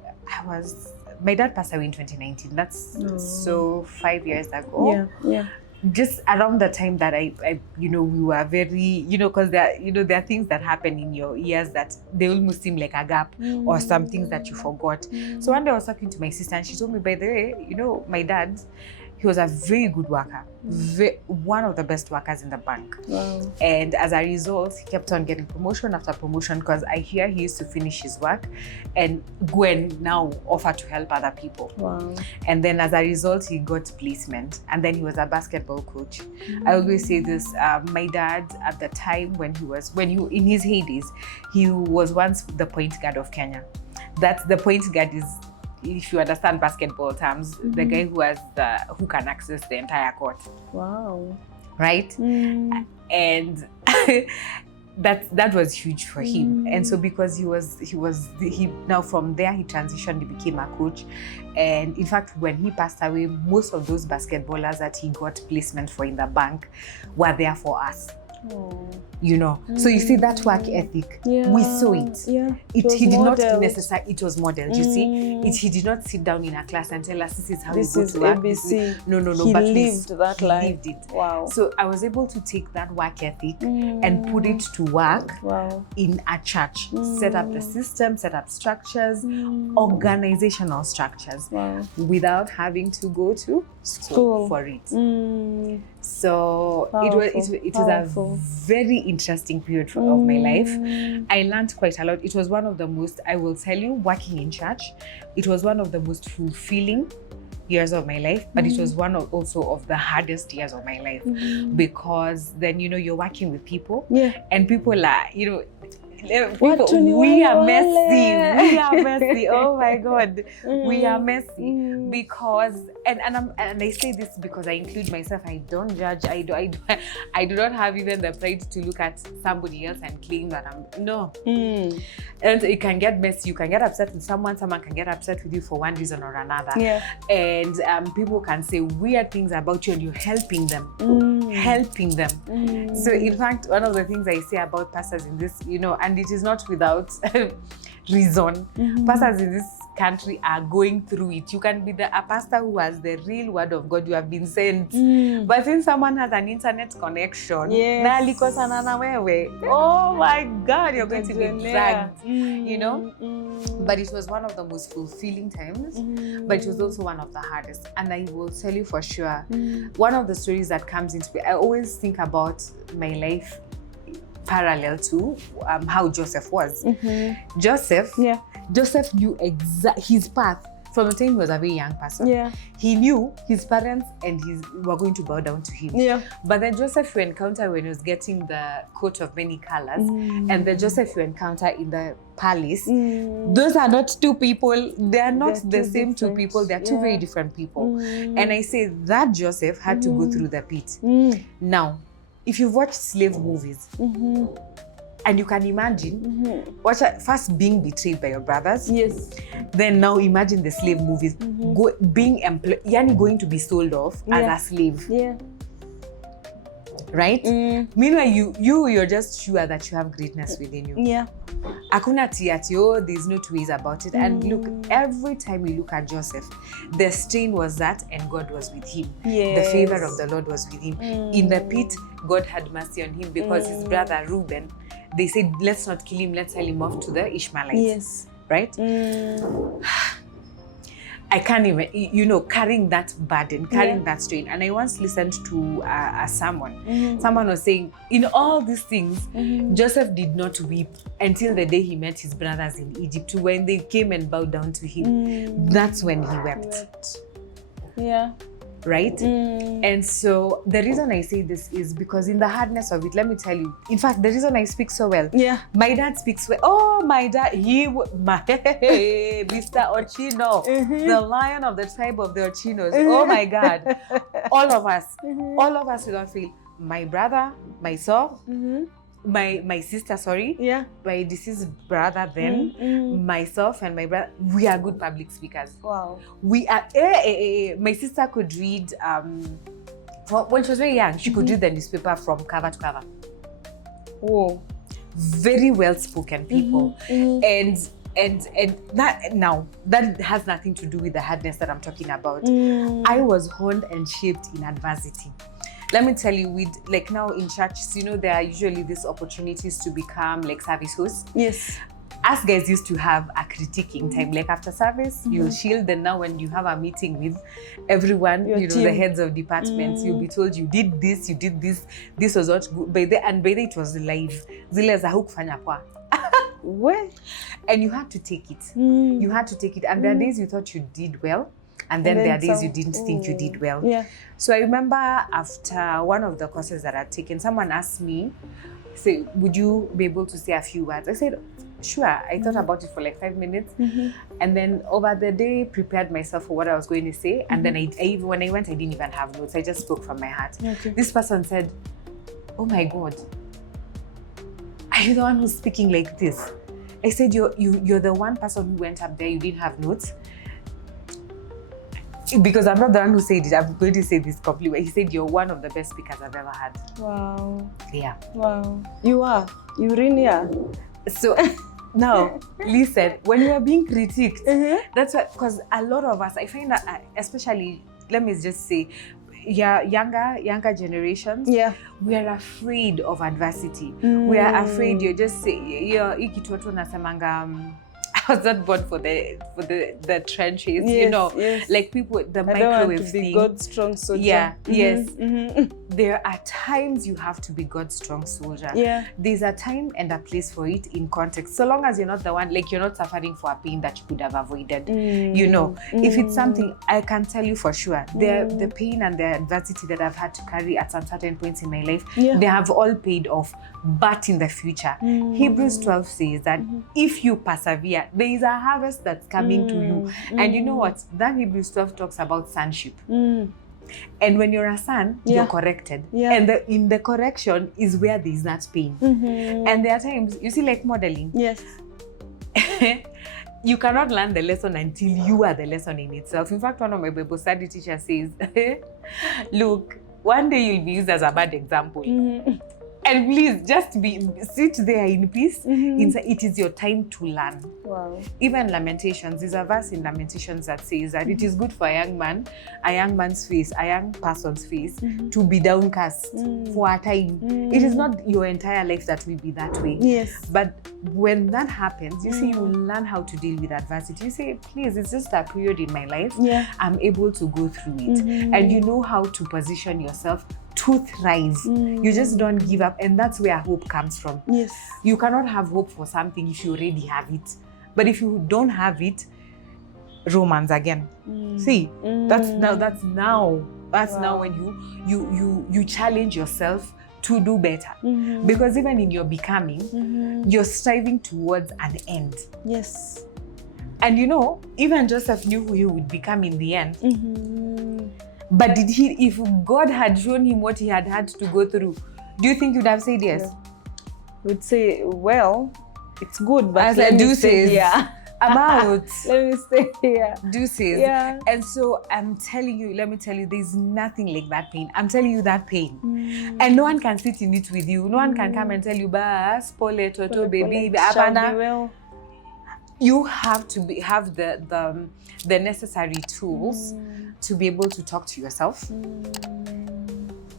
My dad passed away in 2019. That's so 5 years ago. just around the time that I we were very, because there are things that happen in your years that they almost seem like a gap or some things that you forgot. So one day I was talking to my sister and she told me, by the way, my dad, he was a very good worker, one of the best workers in the bank. Wow. And as a result, he kept on getting promotion after promotion, because I hear he used to finish his work and go and now offer to help other people. Wow. And then as a result, he got placement, and then he was a basketball coach. I always say this, my dad at the time when he in his heydays, he was once the point guard of Kenya. That's the point guard is, if you understand basketball terms, the guy who can access the entire court. Wow. Right? And that was huge for him. And so because he now from there he transitioned, he became a coach. And in fact, when he passed away, most of those basketballers that he got placement for in the bank were there for us. Oh. So you see that work ethic, we saw it. He did not necessarily, it was modeled, you see. He did not sit down in a class and tell us this is how you go to work. ABC. No, he but lived that life. Lived it. Wow. So I was able to take that work ethic and put it to work in a church. Set up the system, set up structures, organizational structures, without having to go to school for it. So it was a very interesting period of my life. I learned quite a lot. It was one of the most, I will tell you, working in church, it was one of the most fulfilling years of my life, but it was one of also of the hardest years of my life, because then you're working with people, and people are we are messy. Oh my God, we are messy because and I say this because I include myself. I don't judge. I do not have even the pride to look at somebody else and claim that I'm no. And it can get messy. You can get upset with someone can get upset with you for one reason or another. And people can say weird things about you, and you're helping them. So in fact, one of the things I say about pastors in this, and it is not without reason, pastors in this country are going through it. You can be a pastor who has the real word of God, you have been sent, but since someone has an internet connection, oh my God, you're going to be dragged, But it was one of the most fulfilling times, but it was also one of the hardest. And I will tell you for sure, one of the stories that comes into me, I always think about my life parallel to how Joseph was. Joseph knew his path from the time he was a very young person. He knew his parents and were going to bow down to him. But then Joseph you encounter when he was getting the coat of many colors, and the Joseph you encounter in the palace, those are not two people. They are not the same two people. They are two very different people. And I say that Joseph had to go through the pit. Now, if you've watched slave movies, and you can imagine, first being betrayed by your brothers. Then now imagine the slave movies, being employed, going to be sold off as a slave. Right? Meanwhile, you're just sure that you have greatness within you. Akuna tiati, there's no two ways about it. And look, every time we look at Joseph, the strain was that, and God was with him. The favor of the Lord was with him. In the pit, God had mercy on him because his brother Reuben, they said, let's not kill him, let's sell him off to the Ishmaelites. Right? I can't even, carrying that burden, carrying that strain. And I once listened to a sermon. Someone was saying, in all these things, Joseph did not weep until the day he met his brothers in Egypt. When they came and bowed down to him, that's when he wept. Right? And so the reason I say this is because in the hardness of it, let me tell you, in fact, the reason I speak so well, my dad speaks well. Oh, my dad, Mr. Ochino, the lion of the tribe of the Ochinos. Oh my God. All of us without fail. My brother, myself, my sister, my deceased brother then, myself and my brother, we are good public speakers. Wow. We are, my sister could read, when she was very young, she could read the newspaper from cover to cover. Whoa. Very well-spoken people. And that now, that has nothing to do with the hardness that I'm talking about. I was honed and shaped in adversity. let me tell you, with like now in churches, you know, there are usually these opportunities to become like service hosts. Yes. Us guys used to have a critiquing time, like after service, you'll shield, and now when you have a meeting with everyone, Your you know, team. the heads of departments, you'll be told you did this, this was not good. By the it was live. Zile za hukufanya poa. Where? And you had to take it. You had to take it. And there are days you thought you did well, and then there are days you didn't think you did well. Yeah. So I remember after one of the courses that I'd taken, someone asked me, say, would you be able to say a few words? I said, sure. I thought about it for like 5 minutes. And then over the day, prepared myself for what I was going to say. And then I even, when I went, I didn't even have notes. I just spoke from my heart. Okay. This person said, oh my God, are you the one who's speaking like this? I said, you're the one person who went up there, you didn't have notes. Because I'm not the one who said it, I'm going to say this completely. He said, you're one of the best speakers I've ever had. Wow. Yeah. Wow. You are. You really are. So now, listen, when you are being critiqued, that's what, because a lot of us, I find that, especially, let me just say, younger generations, we are afraid of adversity. We are afraid. You're just saying, I was not born for the trenches, you know, like people, the microwave thing. God's strong soldier. Yeah, yes. There are times you have to be God's strong soldier. Yeah. There's a time and a place for it in context. So long as you're not the one, like you're not suffering for a pain that you could have avoided. You know, if it's something, I can tell you for sure, the pain and the adversity that I've had to carry at some certain points in my life, they have all paid off. But in the future, Hebrews 12 says that if you persevere, there is a harvest that's coming to you. And you know what? That Hebrews 12 talks about sonship. And when you're a son, you're corrected. And in the correction is where there is that pain. And there are times, you see, like modeling. Yes. You cannot learn the lesson until you are the lesson in itself. In fact, one of my Bible study teachers says, look, one day you'll be used as a bad example. And please just sit there in peace. It is your time to learn. Wow. Even Lamentations, there's a verse in Lamentations that says that it is good for a young man's face, a young person's face, to be downcast for a time. It is not your entire life that will be that way. Yes. But when that happens, you see, you learn how to deal with adversity. You say, please, it's just a period in my life. I'm able to go through it. And you know how to position yourself to thrive. You just don't give up, and that's where hope comes from. Yes. You cannot have hope for something if you already have it. But if you don't have it, romance again. See, that's now when you challenge yourself to do better. Because even in your becoming, you're striving towards an end. Yes. And you know, even Joseph knew who he would become in the end. But did he, if God had shown him what he had to go through, do you think he would have said yes? He would say, well, it's good, but let me stay here. Let me stay here. Deuces. Yeah. And so I'm telling you, let me tell you, there's nothing like that pain. I'm telling you that pain. And no one can sit in it with you. No one can come and tell you, bas, pole, toto, baby, apana. You have to have the necessary tools to be able to talk to yourself.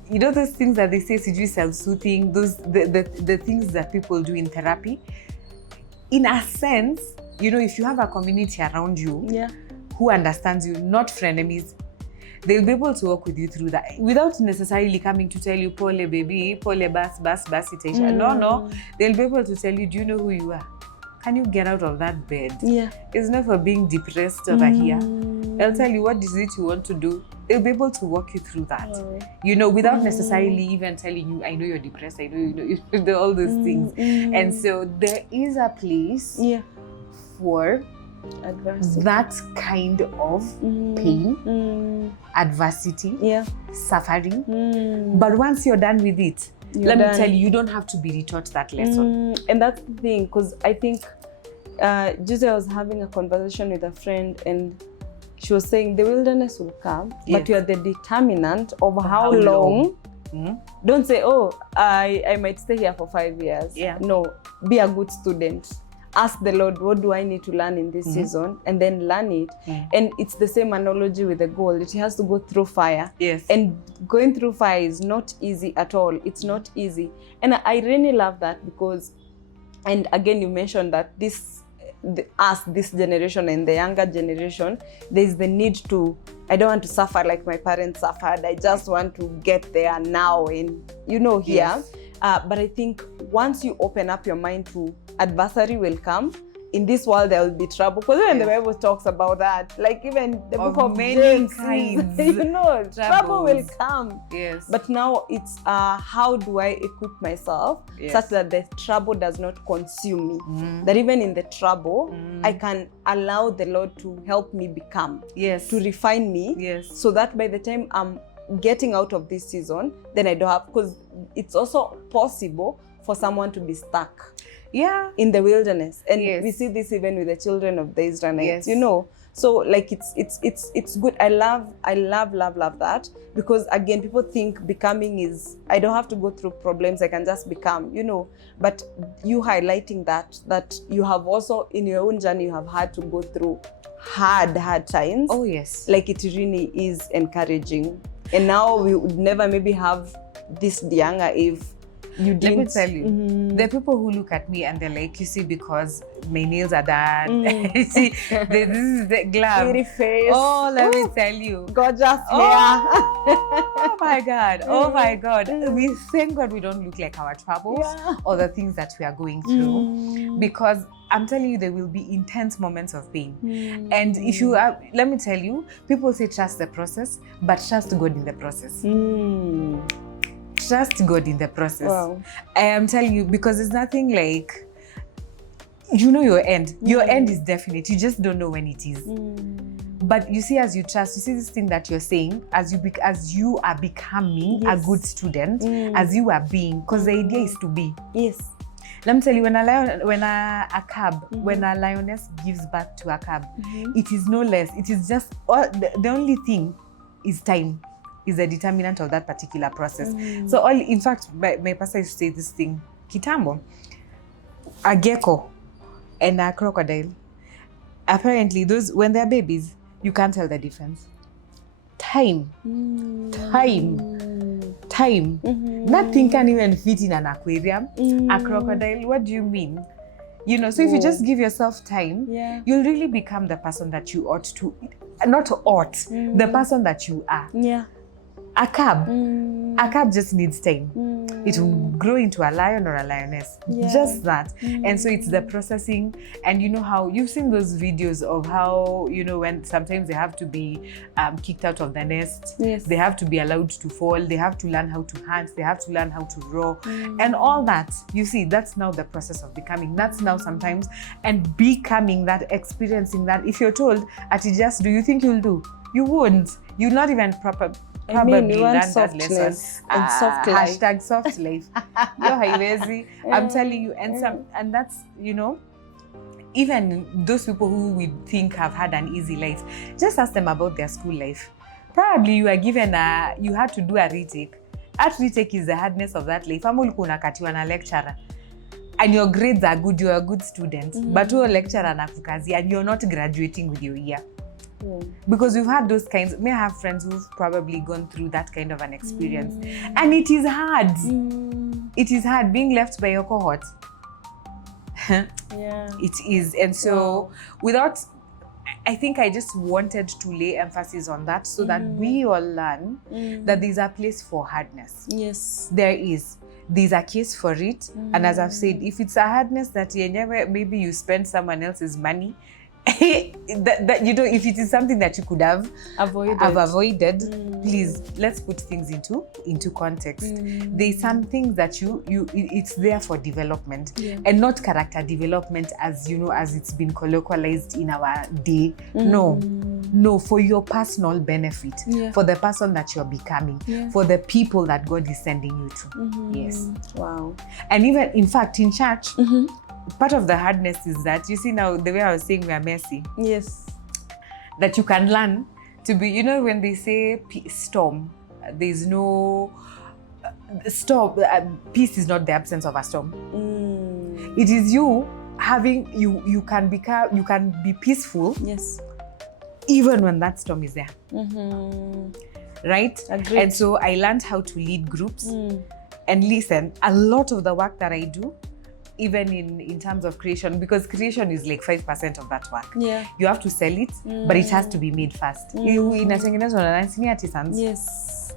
You know those things that they say, self-soothing, those the things that people do in therapy. In a sense, you know, if you have a community around you who understands you, not frenemies, they'll be able to work with you through that without necessarily coming to tell you, pole baby, pole bas, itation. No, they'll be able to tell you, do you know who you are? Can you get out of that bed? Yeah. It's not for being depressed over here. They'll tell you what is it you want to do. They'll be able to walk you through that. You know, without necessarily even telling you, I know you're depressed, I know you know all those things. And so there is a place for adversity. That kind of pain, adversity, suffering. But once you're done with it, let me tell you, you don't have to be retaught that lesson. And that's the thing, because I think just I was having a conversation with a friend, and she was saying the wilderness will come, but you are the determinant of how long. Don't say, oh, I might stay here for 5 years. No, be a good student. ask the Lord, what do I need to learn in this season? And then learn it. And it's the same analogy with the gold. It has to go through fire. Yes. And going through fire is not easy at all. It's not easy. And I really love that because, and again, you mentioned that this generation and the younger generation, there's the need to, I don't want to suffer like my parents suffered. I just want to get there now and, here. Yes. But I think once you open up your mind to adversary will come, in this world there will be trouble. Because even the Bible talks about that. Like even the book of James, trouble will come. Yes. But now it's how do I equip myself such that the trouble does not consume me? That even in the trouble, I can allow the Lord to help me become. Yes. To refine me. Yes. So that by the time I'm getting out of this season, then I don't have, because it's also possible for someone to be stuck. Yeah. In the wilderness. And we see this even with the children of the Israelites, So like it's good. I love that, because again, people think becoming is, I don't have to go through problems, I can just become, but you highlighting that you have also in your own journey, you have had to go through hard times. Oh yes. Like it really is encouraging. And now we would never maybe have this younger if you didn't. Let me tell you, there are people who look at me and they're like, you see, because my nails are done. See, this is the glove. Pretty face. Oh, let me tell you. Gorgeous hair. Oh my God. Oh my God. We thank God we don't look like our troubles or the things that we are going through. Because I'm telling you, there will be intense moments of pain. And if you are, let me tell you, people say trust the process, but trust God in the process. Trust God in the process. Wow. I am telling you, because it's nothing like, your end. Your end is definite. You just don't know when it is. But you see, as you trust, you see this thing that you're saying, as you are becoming a good student, as you are being, because the idea is to be. Yes. Let me tell you, when a lioness gives birth to a cub, it is no less. It is just, the only thing is time. Is the determinant of that particular process. So in fact, my pastor used to say this thing, kitambo, a gecko and a crocodile, apparently those, when they're babies, you can't tell the difference. Time. Nothing can even fit in an aquarium. A crocodile, what do you mean? So if you just give yourself time, you'll really become the person that you ought to, the person that you are. Yeah. A cub just needs time. It will grow into a lion or a lioness. Just that. And so it's the processing. And you know how you've seen those videos of how, when sometimes they have to be kicked out of the nest. Yes. They have to be allowed to fall. They have to learn how to hunt. They have to learn how to roar. And all that, you see, that's now the process of becoming. That's now sometimes, and becoming that, experiencing that. If you're told, just do you think you'll do? You won't. You'll not even probably learn that lesson. And soft life. # soft life. I'm telling you, and that's, even those people who we think have had an easy life, just ask them about their school life. Probably you are given you had to do a retake. That retake is the hardness of that life. Unakatiwa na lecturer. And your grades are good, you're a good student, but your lecturer anakukazi and you're not graduating with your year. Because we've had those kinds, may have friends who've probably gone through that kind of an experience. And it is hard. It is hard being left by your cohort. It is. And so I think I just wanted to lay emphasis on that so that we all learn that there's a place for hardness. Yes. There is. There's a case for it. And as I've said, if it's a hardness that maybe you spend someone else's money, if it is something that you could have avoided, please, let's put things into context. There's some things that it's there for development, and not character development as it's been colloquialized in our day. No, for your personal benefit, for the person that you're becoming, for the people that God is sending you to. Yes. Wow. And even in fact in church, part of the hardness is that, you see now, the way I was saying we are messy. Yes. That you can learn to be, when they say storm, there's no storm. Peace is not the absence of a storm. It is you having you can be peaceful. Yes. Even when that storm is there. Right? Agreed. And so I learned how to lead groups. And listen, a lot of the work that I do, even in terms of creation, because creation is like 5% of that work. Yeah. You have to sell it, but it has to be made first. Inatengenezwa na senior artisans. Yes.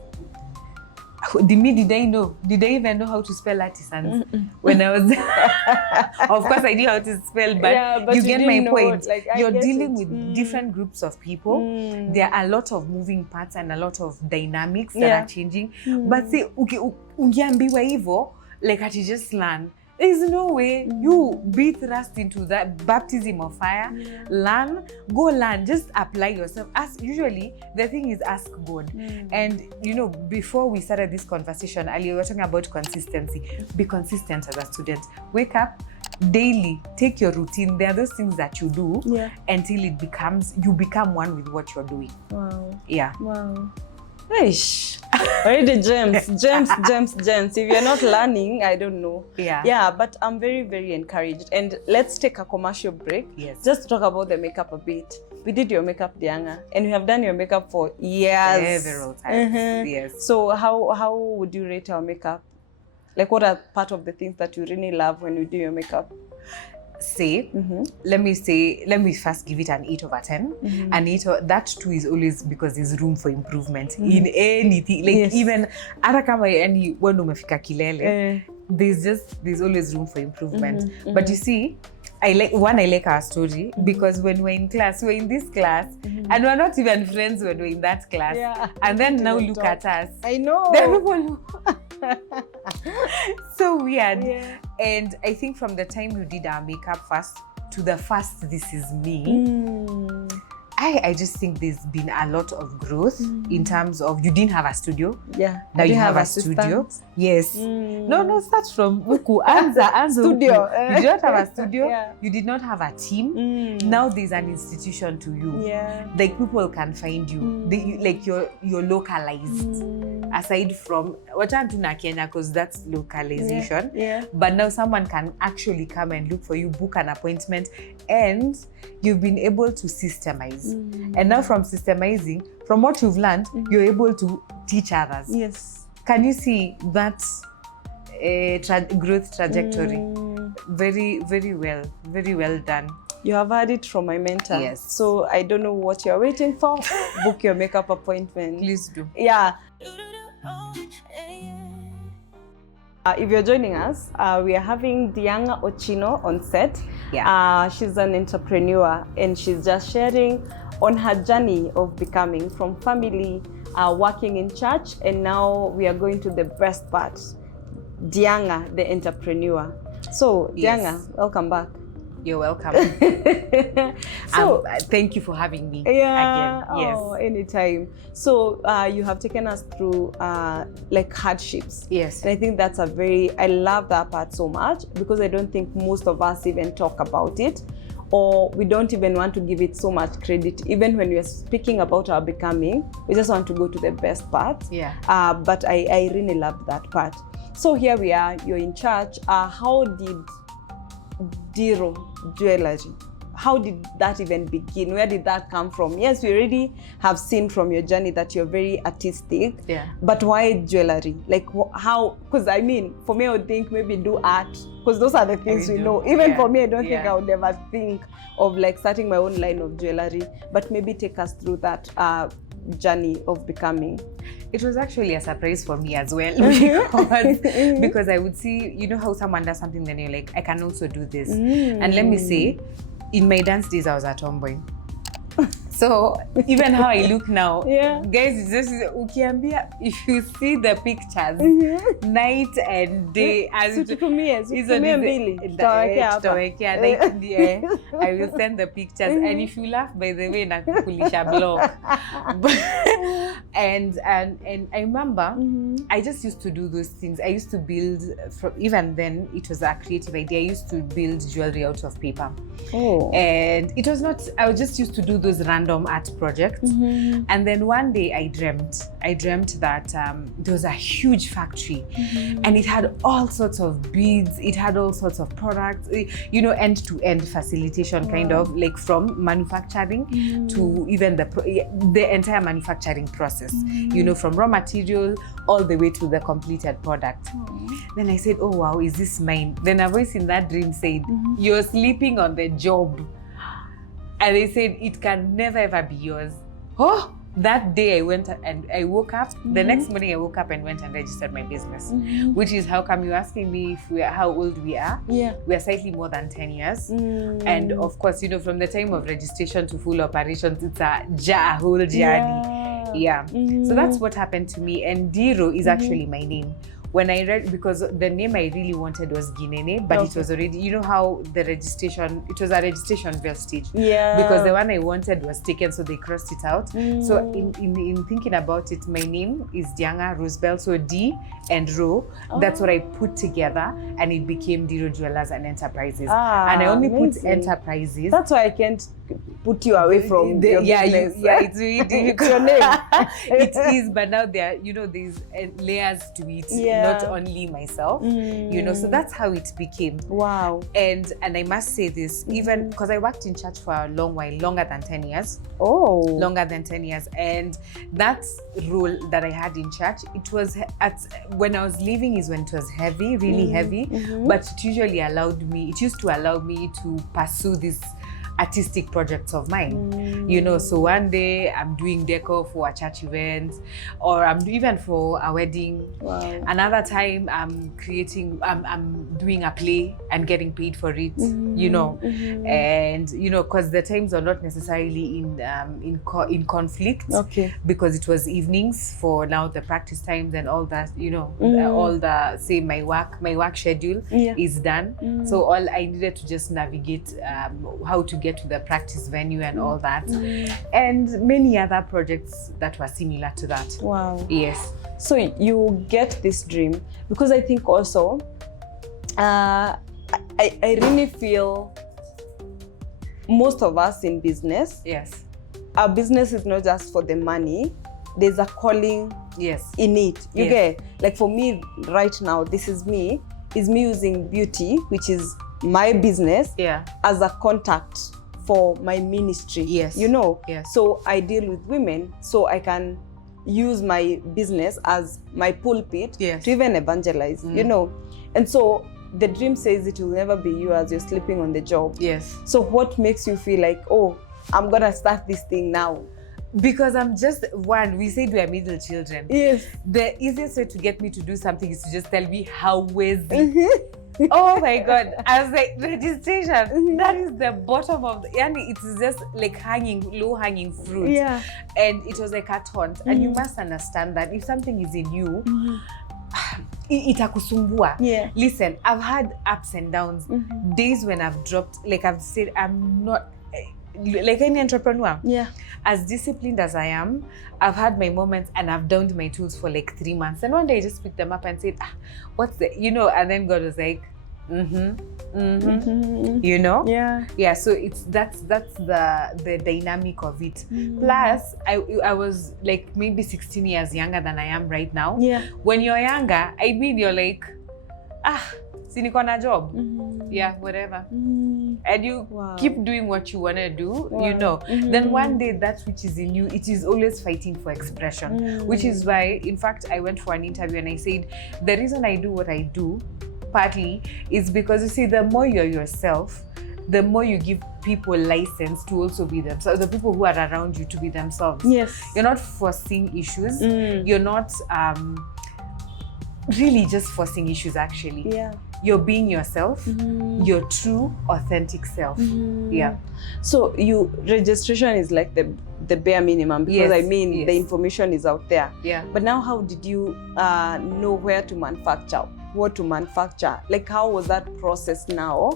Did I even know how to spell artisans when I was of course I knew how to spell, but you get my point. Like, you're dealing with different groups of people. There are a lot of moving parts and a lot of dynamics that are changing. But say ungeambiwa hivyo, like ati just learn. There's no way you be thrust into that baptism of fire. Learn, go learn, just apply yourself. Usually the thing is ask God. And you know, before we started this conversation earlier, we were talking about consistency. Be consistent as a student. Wake up daily, take your routine. There are those things that you do until you become one with what you're doing. Wow. Yeah. Wow. Eish. Already gems. If you're not learning, I don't know. Yeah, but I'm very, very encouraged. And let's take a commercial break. Yes. Just to talk about the makeup a bit. We did your makeup, Dianga, and we have done your makeup for years. Several times. Yes. So how would you rate our makeup? Like, what are part of the things that you really love when you do your makeup? Let me first give it an 8 over 10. An 8 that too is always because there's room for improvement in anything. Like even hata kama yani wewe umefika kilele, there's always room for improvement. But you see, I like our story because when we're in class, we're in this class and we're not even friends when we're in that class. And then now look at us. I know. Then people so weird. And I think from the time you did our makeup first to the first This Is Me, I just think there's been a lot of growth in terms of, you didn't have a studio. Now you have a studio. Yes. No, start from Uku. Anza studio. You did not have a studio. You did not have a team. Now there's an institution to you. Like people can find you. You're localized. Aside from Wachantuna Kenya, because that's localization. But now someone can actually come and look for you, book an appointment, and you've been able to systemize. And now from systemizing, from what you've learned, you're able to teach others. Yes. Can you see that growth trajectory? Very, very well done. You have heard it from my mentor. Yes. So I don't know what you're waiting for. Book your makeup appointment. Please do. Yeah. If you're joining us, we are having Dianga Ochino on set. She's an entrepreneur and she's just sharing on her journey of becoming from family, working in church, and now we are going to the best part, Dianga, the entrepreneur. So, Dianga, welcome back. You're welcome. So thank you for having me again. Yes. Oh, anytime. So you have taken us through like hardships. Yes. And I think that's I love that part so much because I don't think most of us even talk about it, or we don't even want to give it so much credit. Even when we are speaking about our becoming, we just want to go to the best part. But I really love that part. So here we are, you're in church. How did Diro Jewellery, how did that even begin? Where did that come from? Yes, we already have seen from your journey that you're very artistic. But why jewellery? Like how? Because I mean, for me, I would think maybe do art, because those are the things we know. Even for me, I don't think I would ever think of like starting my own line of jewellery. But maybe take us through that journey of becoming. It was actually a surprise for me as well because I would see, you know how someone does something, then you're like, I can also do this. And let me say, in my dance days, I was a tomboy. So even how I look now, guys, it's just ukiambia, if you see the pictures, night and day, as I will send the pictures, and if you laugh, by the way, nakukulisha blog. And I remember, I just used to do those things. I used to build, even then, it was a creative idea. I used to build jewelry out of paper. And it was not, I just used to do those random random art projects. And then one day I dreamt that there was a huge factory, and it had all sorts of beads, it had all sorts of products, end-to-end facilitation, kind of like from manufacturing to even the entire manufacturing process, from raw material all the way to the completed product. Then I said, oh wow, is this mine? Then a voice in that dream said, you're sleeping on the job. And they said, it can never ever be yours. Oh, that day I went and I woke up. The next morning I woke up and went and registered my business, which is how come you're asking me how old we are. Yeah. We are slightly more than 10 years. And of course, from the time of registration to full operations, it's a whole journey. Yeah. So that's what happened to me. And Diro is actually my name. When I read, because the name I really wanted was Ginene, but it was already, how the registration, it was a registration vestige. Yeah. Because the one I wanted was taken, so they crossed it out. So in thinking about it, my name is Dianga Roosevelt, so D and Ro. That's what I put together, and it became Diro Jewelers and Enterprises. And I only put enterprises. That's why I can't put you away from your business. It's really difficult. Your name. It is, but now there, there's layers to it. Not only myself, so that's how it became. Wow. And I must say this, even because I worked in church for a long while, longer than 10 years. Oh. Longer than 10 years. And that role that I had in church, it was when I was leaving is when it was heavy, really heavy, but it used to allow me to pursue this artistic projects of mine, so one day I'm doing decor for a church event, or I'm even for a wedding. Wow. Another time I'm doing a play and getting paid for it, and because the times are not necessarily in conflict, because it was evenings for now the practice times and all that, all the my work schedule is done. So all I needed to just navigate how to get to the practice venue and all that, and many other projects that were similar to that. Wow. Yes. So you get this dream, because I think also I really feel most of us in business, our business is not just for the money. There's a calling in it. You get, like for me right now, this is me using beauty, which is my business, as a contact for my ministry. So I deal with women, so I can use my business as my pulpit to even evangelize, and so the dream says it will never be you as you're sleeping on the job. So what makes you feel like, oh, I'm gonna start this thing now? Because I'm just we said we are middle children. The easiest way to get me to do something is to just tell me how easy. Oh my God. I was like, registration, that is the bottom of it's just like low hanging fruit. And it was like a taunt. And you must understand that if something is in you, itakusumbua. Listen, I've had ups and downs, days when I've dropped, like I've said, I'm not like any entrepreneur. As disciplined as I am, I've had my moments and I've downed my tools for like 3 months. And one day I just picked them up and said, what's the, and then God was like, so that's the dynamic of it. Plus I was like maybe 16 years younger than I am right now. When you're younger, I mean, you're like, siniko na job, whatever, and you keep doing what you want to do, then one day that which is in you, it is always fighting for expression, which is why, in fact, I went for an interview and I said, the reason I do what I do partly is because, you see, the more you're yourself, the more you give people license to also be themselves, the people who are around you to be themselves. You're not forcing issues. You're not really just forcing issues, actually. You're being yourself, your true, authentic self. So registration is like the bare minimum, because the information is out there. But now, how did you know where to manufacture, what to manufacture? Like, how was that process now?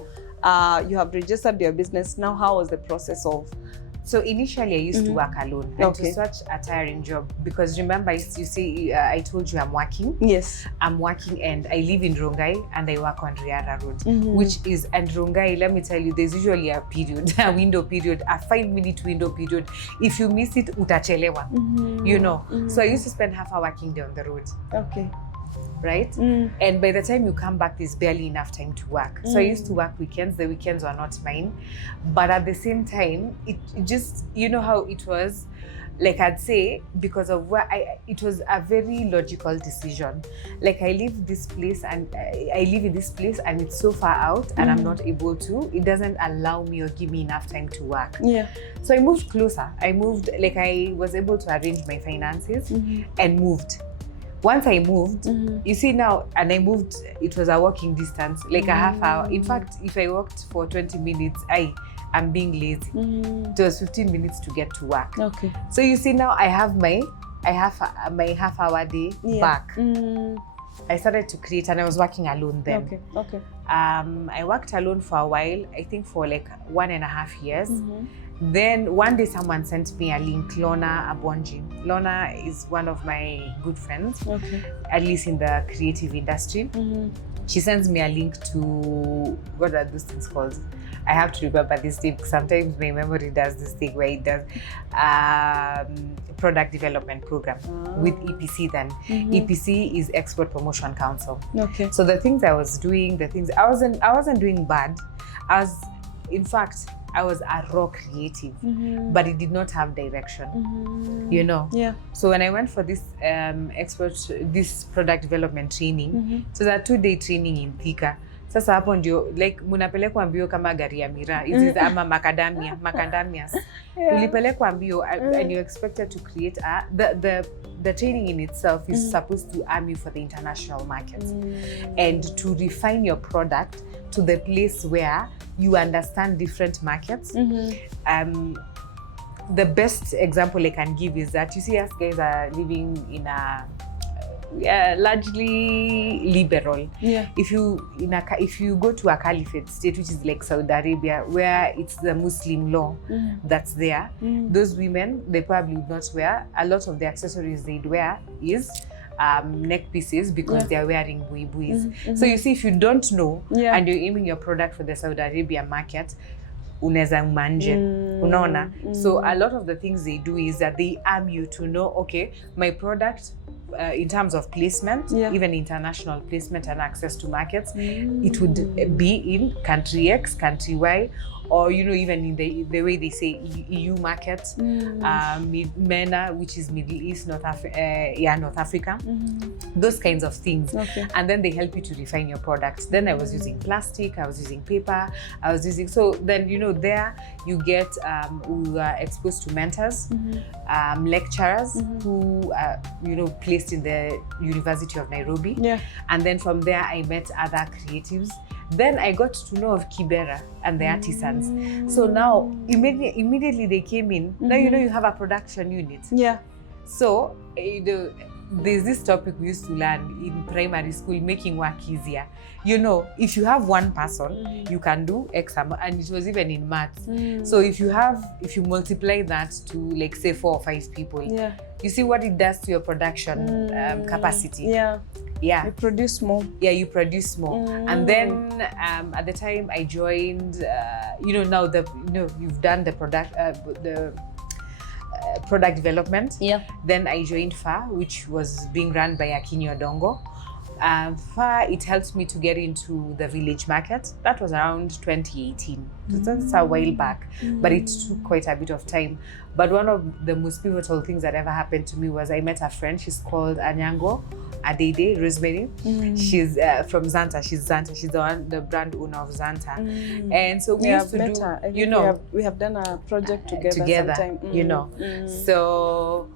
You have registered your business. Now, how was the process of So initially I used to work alone, and it was such a tiring job because remember, you see, I told you I'm working. Yes. I'm working and I live in Rongai and I work on Riara Road, which is, and Rongai, let me tell you, there's usually a period, a window period, a 5-minute window period. If you miss it, utachelewa, you know. So I used to spend half hour working there on the road. Okay. Right? And by the time you come back, there's barely enough time to work. So I used to work weekends. The weekends were not mine. But at the same time, it just, you know how it was? Like I'd say, because of where it was a very logical decision. Like I live this place and I live in this place and it's so far out and I'm not able to, it doesn't allow me or give me enough time to work. Yeah. So I moved closer. I moved, like I was able to arrange my finances and moved. Once I moved, you see now, and I moved, it was a walking distance, like a half hour. In fact, if I walked for 20 minutes, I'm being lazy. It was 15 minutes to get to work. Okay. So you see now, I have my half-hour day back. I started to create, and I was working alone then. Okay. Okay. I worked alone for a while, I think for like 1.5 years. Then one day someone sent me a link, Lorna Abonji. Lorna is one of my good friends, at least in the creative industry. She sends me a link to, what are those things called? I have to remember this thing. Sometimes my memory does this thing where it does product development program with EPC then. EPC is Export Promotion Council. Okay. So the things I was doing, I wasn't doing bad. In fact, I was a raw creative, but it did not have direction, you know? Yeah. So when I went for this this product development training, so that 2-day training in Thika. Sasa hapo ndio, like munapelekwa mbio kama gari ya miraa, hizi ama macadamias. Tulipelekwa mbio and you're expected to create the training in itself is supposed to arm you for the international market and to refine your product to the place where you understand different markets. The best example I can give is that you see us guys are living in a largely liberal. Yeah. If you go to a caliphate state, which is like Saudi Arabia, where it's the Muslim law that's there, those women, they probably would not wear. A lot of the accessories they'd wear is neck pieces because they are wearing buibuis. So you see, if you don't know and you're aiming your product for the Saudi Arabia market, unaweza umanje, unaona? So a lot of the things they do is that they arm you to know, okay, my product, in terms of placement, even international placement and access to markets, it would be in country X, country Y, or you know, even in the way they say EU markets, MENA, which is Middle East, North Africa, those kinds of things. And then they help you to refine your products. Then I was using plastic, I was using paper, so then, you know, there you get we were exposed to mentors, lecturers who you know, placed in the University of Nairobi. And then from there I met other creatives. Then I got to know of Kibera and the artisans. So now immediately they came in. Now you know you have a production unit. So there's this topic we used to learn in primary school, making work easier. You know, if you have one person, you can do X amount, and it was even in maths. So if you multiply that to, like, say 4 or 5 people, you see what it does to your production capacity. You produce more. You produce more. And then at the time I joined, you know, now you've done the product development. Then I joined FA, which was being run by Akinyo Dongo. FA, it helped me to get into the village market. That was around 2018. So that's a while back, but it took quite a bit of time. But one of the most pivotal things that ever happened to me was I met a friend. She's called Anyango Adede Rosemary. She's from Zanta. She's the brand owner of Zanta. And so we used to do, you know, we have done a project together sometime. you know. So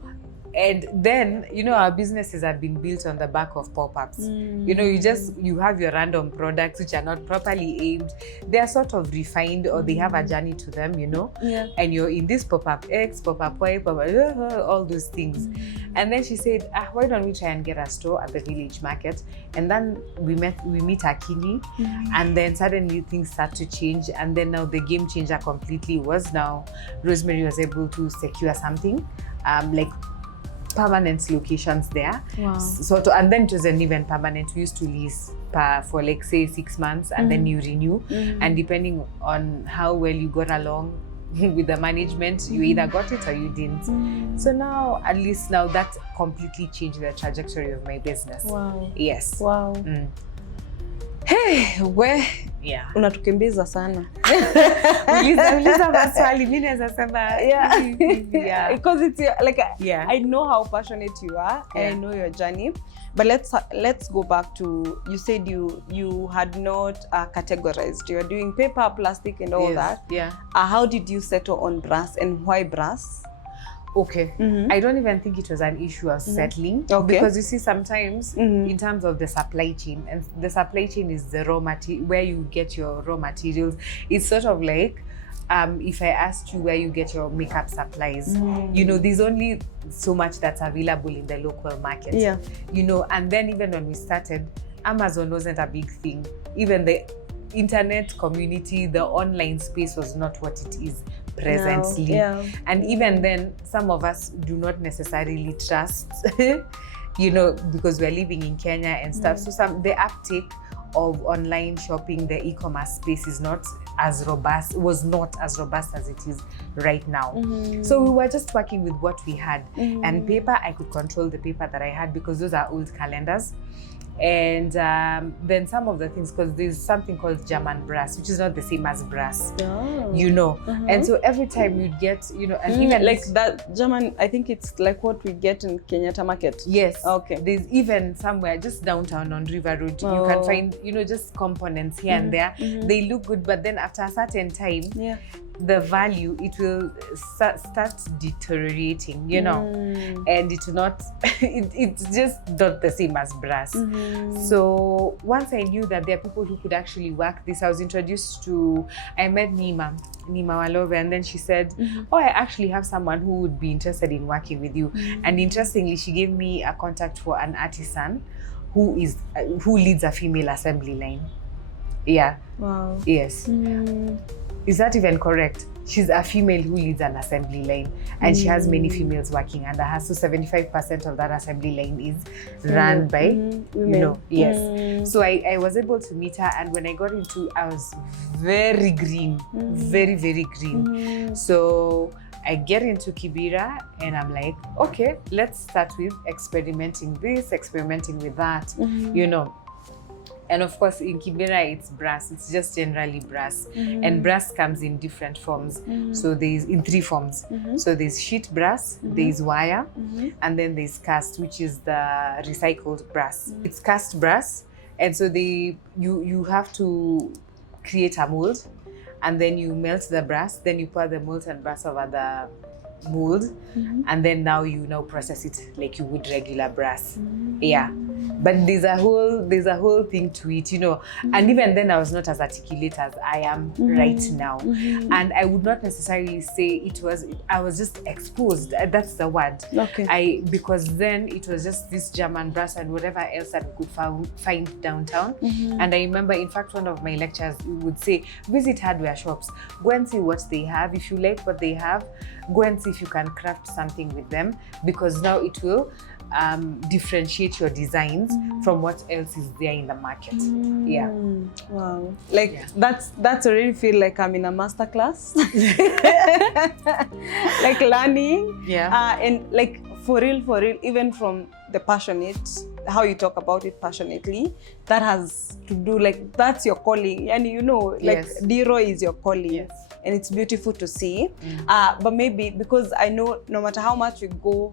And then, you know, our businesses have been built on the back of pop-ups. You know, you have your random products which are not properly aimed. They are sort of refined, or they have a journey to them, you know. And you're in this pop-up X, pop-up Y, pop-up, all those things. And then she said, why don't we try and get a store at the village market? And then we meet Akili, and then suddenly things start to change. And then now the game changer completely was now Rosemary was able to secure something, like permanent locations there. And then it wasn't even permanent. We used to lease for like say 6 months, and then you renew, and depending on how well you got along with the management, you either got it or you didn't. So now, at least now, that completely changed the trajectory of my business. Yes. Hey, where? Yeah. Unatukimbiza sana. Uliza maswali, mimi naweza sema. Yeah. Because it's like, I know how passionate you are, and I know your journey. But let's go back to, you said you had not categorized. You're doing paper, plastic, and all that. How did you settle on brass, and why brass? Okay. I don't even think it was an issue of settling. Because you see, sometimes in terms of the supply chain, and the supply chain is the raw material, where you get your raw materials. It's sort of like, if I asked you where you get your makeup supplies, you know, there's only so much that's available in the local market. You know, and then even when we started, Amazon wasn't a big thing. Even the internet community, the online space was not what it is presently. And even then, some of us do not necessarily trust, you know, because we're living in Kenya and stuff. So the uptake of online shopping, the e-commerce space is not as robust, was not as robust as it is right now. So we were just working with what we had. And paper, I could control the paper that I had because those are old calendars. And then some of the things, because there's something called German brass, which is not the same as brass, you know. And so every time you'd get, you know, and even like that German, I think it's like what we get in Kenyatta Market. Yes. Okay. There's even somewhere just downtown on River Road, you can find, you know, just components here and there. They look good, but then after a certain time, the value, it will start deteriorating, you know, and it's not, it's just not the same as brass. So once I knew that there are people who could actually work this, I was introduced to, I met Nima Walove, and then she said, oh, I actually have someone who would be interested in working with you. And interestingly, she gave me a contact for an artisan who leads a female assembly line. Yes. Is that even correct? She's a female who leads an assembly line, and she has many females working under her. So 75% of that assembly line is run by, you know, So I was able to meet her, and when I got into, I was very green, very, very green. So I get into Kibera, and I'm like, okay, let's start with experimenting with that, you know. And of course, in Kibera, it's brass. It's just generally brass. And brass comes in different forms. So there's in 3 forms. So there's sheet brass, there's wire, and then there's cast, which is the recycled brass. It's cast brass. And so you have to create a mold, and then you melt the brass, then you pour the molten brass over the mold, and then you process it like you would regular brass. But there's a whole thing to it, you know. And even then I was not as articulate as I am right now. And I would not necessarily say I was just exposed. That's the word. Because then it was just this German brass and whatever else that we could find downtown. And I remember, in fact, one of my lecturers would say, visit hardware shops, go and see what they have. If you like what they have, go and see if you can craft something with them, because now it will differentiate your designs from what else is there in the market. Wow. Like that's already feel like I'm in a master class. Like learning. And like for real, even from the passionate, how you talk about it passionately, that has to do, like, that's your calling. And you know, like Diro is your calling. And it's beautiful to see. But maybe because I know no matter how much we go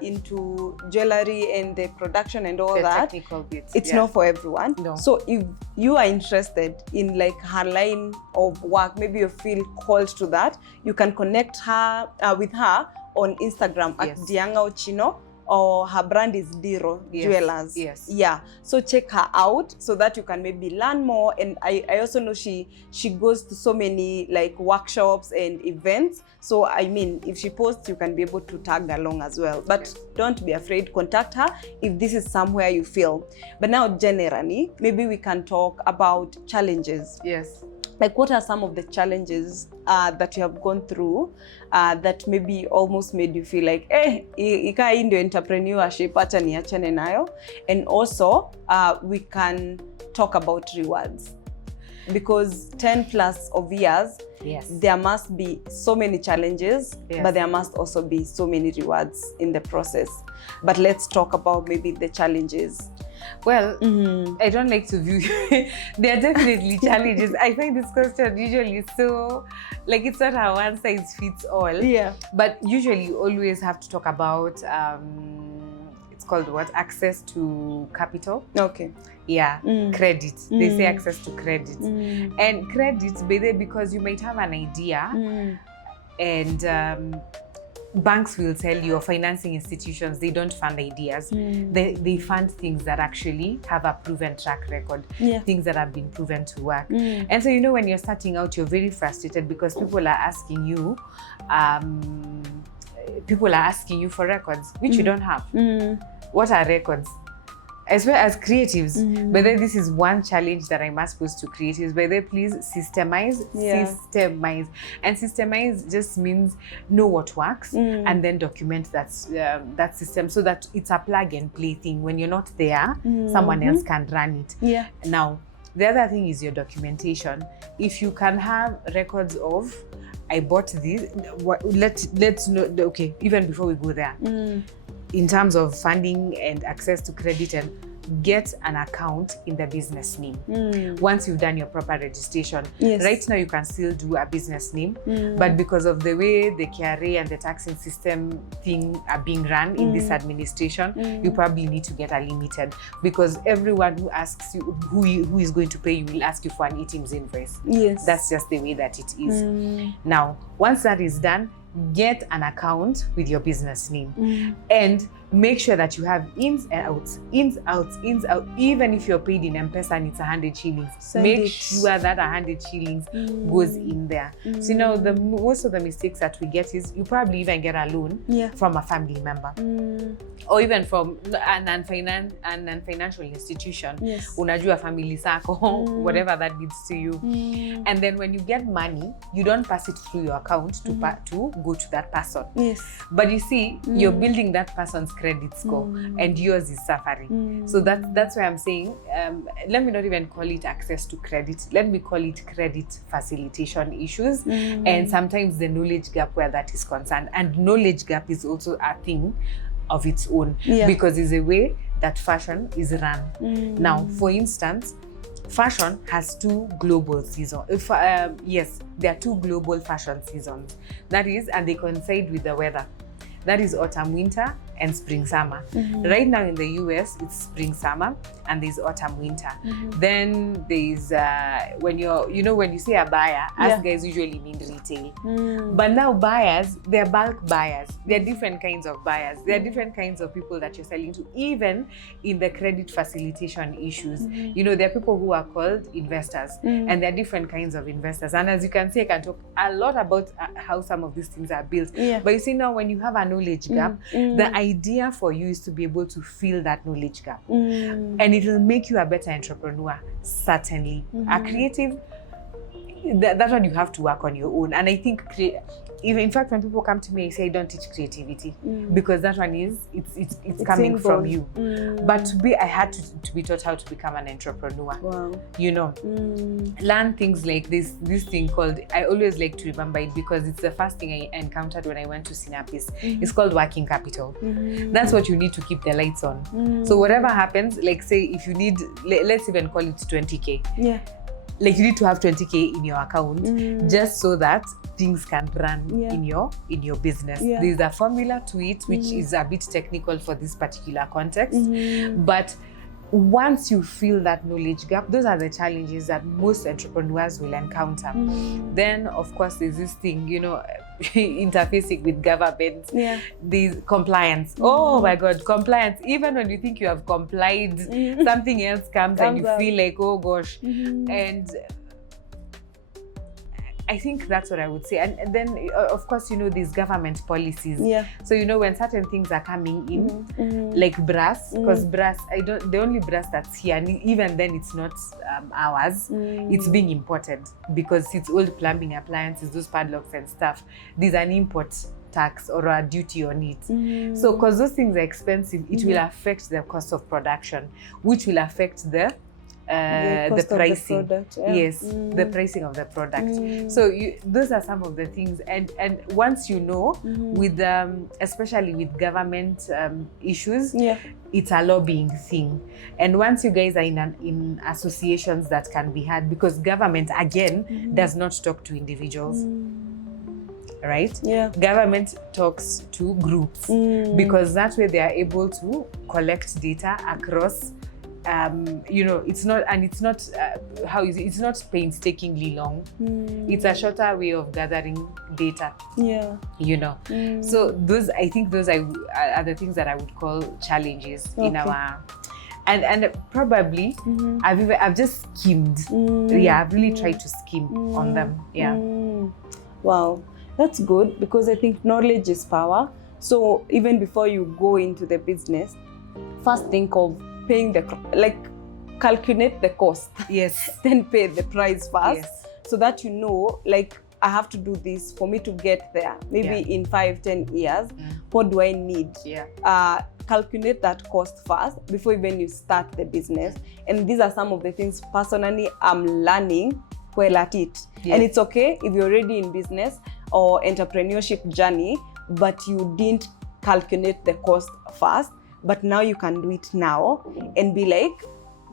into jewellery and the production and all the that, technical bits, it's not for everyone. No. So if you are interested in like her line of work, maybe you feel called to that, you can connect her with her on Instagram at Dianga Ochino, or her brand is Diro Jewelers. Yeah, so check her out so that you can maybe learn more. And I also know she goes to so many like workshops and events, so I mean, if she posts, you can be able to tag along as well. But don't be afraid, contact her if this is somewhere you feel. But now generally, maybe we can talk about challenges. Like, what are some of the challenges that you have gone through that maybe almost made you feel like, ika hii ndio entrepreneurship, acha niachane nayo? And also, we can talk about rewards. Because 10 plus of years, there must be so many challenges, but there must also be so many rewards in the process. But let's talk about maybe the challenges. Well, I don't like to view there are definitely challenges. I find this question usually so, like, it's not a one size fits all. But usually you always have to talk about it's called what? Access to capital. Credit. They say access to credit. And credit, because you might have an idea and banks will tell you, or financing institutions, they don't fund ideas. They fund things that actually have a proven track record, things that have been proven to work. And so, you know, when you're starting out, you're very frustrated because people are asking you for records, which you don't have. What are records? As well as creatives, but then this is one challenge that I must pose to creatives. But then please systemize. And systemize just means know what works and then document that system so that it's a plug and play thing. When you're not there, someone else can run it. Now, the other thing is your documentation. If you can have records of, I bought this, let's know, okay, even before we go there, in terms of funding and access to credit, and get an account in the business name. Once you've done your proper registration. Right now you can still do a business name, but because of the way the KRA and the taxing system thing are being run in this administration, you probably need to get a limited, because everyone who asks you who is going to pay you will ask you for an ATM's invoice. That's just the way that it is. Now, once that is done, get an account with your business name and make sure that you have ins out. Even if you're paid in M-Pesa and it's 100 shillings, make sure that 100 shillings goes in there. So now most of the mistakes that we get is you probably even get a loan from a family member or even from a non-financial institution. Unajua family sako, whatever that leads to you. And then when you get money, you don't pass it through your account to go to that person. But you see, you're building that person's credit score and yours is suffering. So that's why I'm saying, let me not even call it access to credit. Let me call it credit facilitation issues and sometimes the knowledge gap where that is concerned. And knowledge gap is also a thing of its own because it's a way that fashion is run. Now, for instance, fashion has 2 global seasons. Yes, there are 2 global fashion seasons. That is, and they coincide with the weather. That is autumn, winter, and spring, summer. Right now in the US, it's spring, summer, and there's autumn, winter. Then there's when you say a buyer, us guys usually mean retail. But now buyers, they're bulk buyers. There are different kinds of buyers. There are different kinds of people that you're selling to, even in the credit facilitation issues. You know, there are people who are called investors, and there are different kinds of investors. And as you can see, I can talk a lot about how some of these things are built. But you see now, when you have a knowledge gap, the idea for you is to be able to fill that knowledge gap. And it will make you a better entrepreneur, certainly. A creative, that one you have to work on your own. And I think, in fact, when people come to me, I say I don't teach creativity because that one is, it's coming from you. But I had to be taught how to become an entrepreneur. You know, learn things like this thing called, I always like to remember it because it's the first thing I encountered when I went to Synapis. It's called working capital. That's what you need to keep the lights on. So whatever happens, like say if you need, let's even call it 20K. like you need to have 20K in your account just so that things can run in your business. There's a formula to it which is a bit technical for this particular context, but once you feel that knowledge gap, those are the challenges that most entrepreneurs will encounter. Then of course there's this thing, you know, interfacing with government. There's compliance. Oh my God, compliance. Even when you think you have complied, something else comes and you feel like, oh gosh. And I think that's what I would say. And then, of course, you know, these government policies. So, you know, when certain things are coming in, like brass, because brass, the only brass that's here, and even then it's not ours, it's being imported because it's old plumbing appliances, those padlocks and stuff. There's an import tax or a duty on it. So, because those things are expensive, it will affect the cost of production, which will affect the pricing. The pricing of the product. So those are some of the things, and once you know, with especially with government issues, it's a lobbying thing. And once you guys are in associations that can be had, because government again does not talk to individuals. Right? Government talks to groups because that way they are able to collect data across. You know, it's not it's not painstakingly long. It's a shorter way of gathering data. You know, so I think those are the things that I would call challenges in our. And probably I've just skimmed. I've really tried to skim on them. Wow, that's good, because I think knowledge is power. So even before you go into the business, first think of paying calculate the cost. Then pay the price first, so that you know, like, I have to do this for me to get there. Maybe in 5-10 years, what do I need? Calculate that cost first before even you start the business. And these are some of the things personally I'm learning well at it. And it's okay if you're already in business or entrepreneurship journey, but you didn't calculate the cost first. But now you can do it now and be like,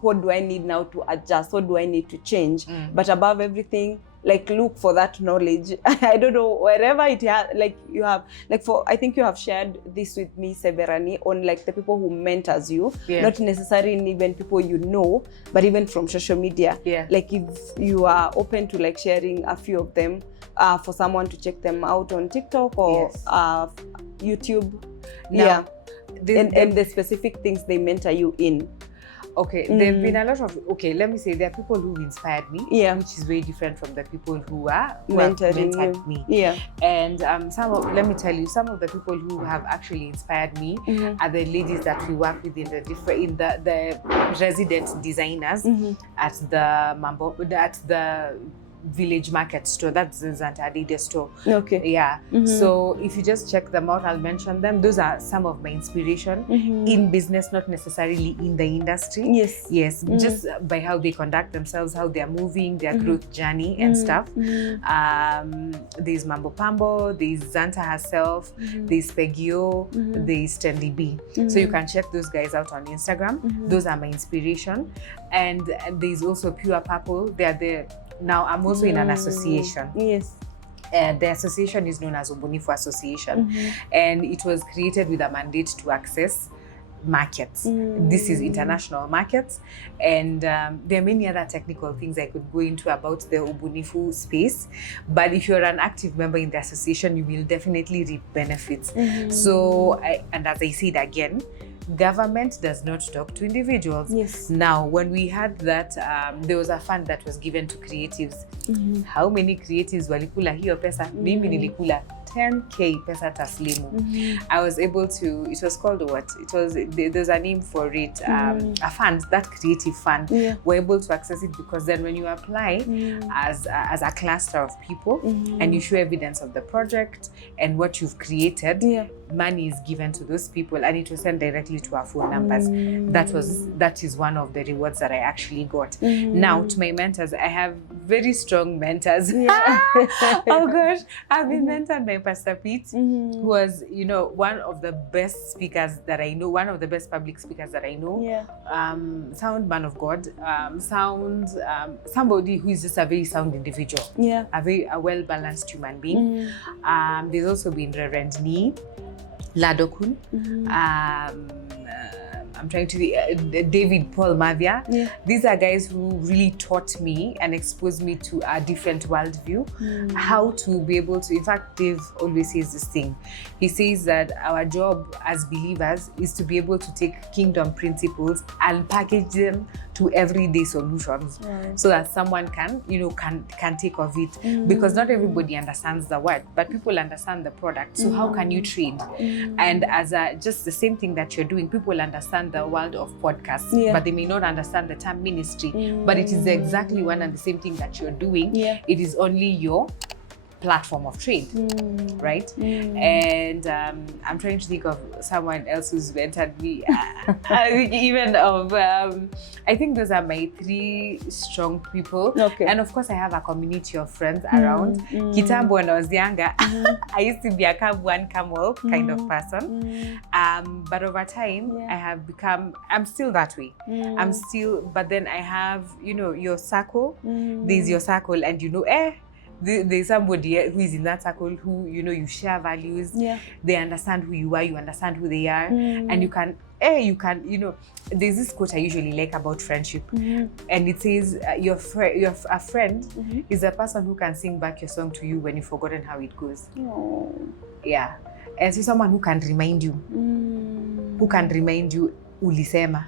what do I need now to adjust? What do I need to change? But above everything, like, look for that knowledge. I don't know, wherever it has, like, you have, like, I think you have shared this with me, Severani, on like the people who mentors you, not necessarily even people you know, but even from social media. Like, if you are open to like sharing a few of them for someone to check them out on TikTok or YouTube. And the specific things they mentor you in. Okay, there have been a lot of, let me say, there are people who inspired me, which is very different from the people who mentored me. And let me tell you, some of the people who have actually inspired me are the ladies that we work with in the resident designers at the village market store. That's the Zanta store. So if you just check them out, I'll mention them. Those are some of my inspiration in business, not necessarily in the industry. Just by how they conduct themselves, how they're moving, their growth journey and stuff. There's Mambo Pambo, there's Zanta herself, there's Pegio, there's Tendi B. So you can check those guys out on Instagram. Those are my inspiration. And there's also Pure Purple. They're there. Now, I'm also in an association. The association is known as Ubunifu Association, and it was created with a mandate to access markets. This is international markets, and there are many other technical things I could go into about the Ubunifu space. But if you're an active member in the association, you will definitely reap benefits. So, and as I said again, government does not talk to individuals. Now, when we had that, there was a fund that was given to creatives. How many creatives walikula hiyo pesa? Mimi nilikula 10K pesa taslimu. I was able to, it was called what? There's a name for it, a fund, that creative fund. We're able to access it because then when you apply as a cluster of people and you show evidence of the project and what you've created, money is given to those people and it was sent directly to our phone numbers. That is one of the rewards that I actually got. Now, to my mentors, I have very strong mentors. Oh gosh, I've been mentored by Pastor Pete, who was, you know, one of the best speakers that I know, one of the best public speakers that I know. Sound man of God, somebody who is just a very sound individual, a well-balanced human being. There's also been Reverend Nee Ladokun, I'm trying to David Paul Mavia. These are guys who really taught me and exposed me to a different worldview, how to be able to, in fact, Dave always says this thing. He says that our job as believers is to be able to take kingdom principles and package them to everyday solutions, so that someone can, you know, can take of it, because not everybody understands the word, but people understand the product. So how can you trade? And as just the same thing that you're doing, people understand the world of podcasts, but they may not understand the term ministry, but it is exactly one and the same thing that you're doing. It is only your platform of trade, right? And I'm trying to think of someone else who's mentored me. Even of, I think those are my 3 strong people. And of course, I have a community of friends around. Kitambo, when I was younger, I used to be a cab one camel kind of person. But over time, I have become, I'm still that way. I'm still, but then I have, you know, your circle. There's your circle, and you know, there's somebody who is in that circle who, you know, you share values. They understand who you are, you understand who they are, and you can, you know, there's this quote I usually like about friendship, and it says, a friend is a person who can sing back your song to you when you've forgotten how it goes. And so someone who can remind you, ulisema,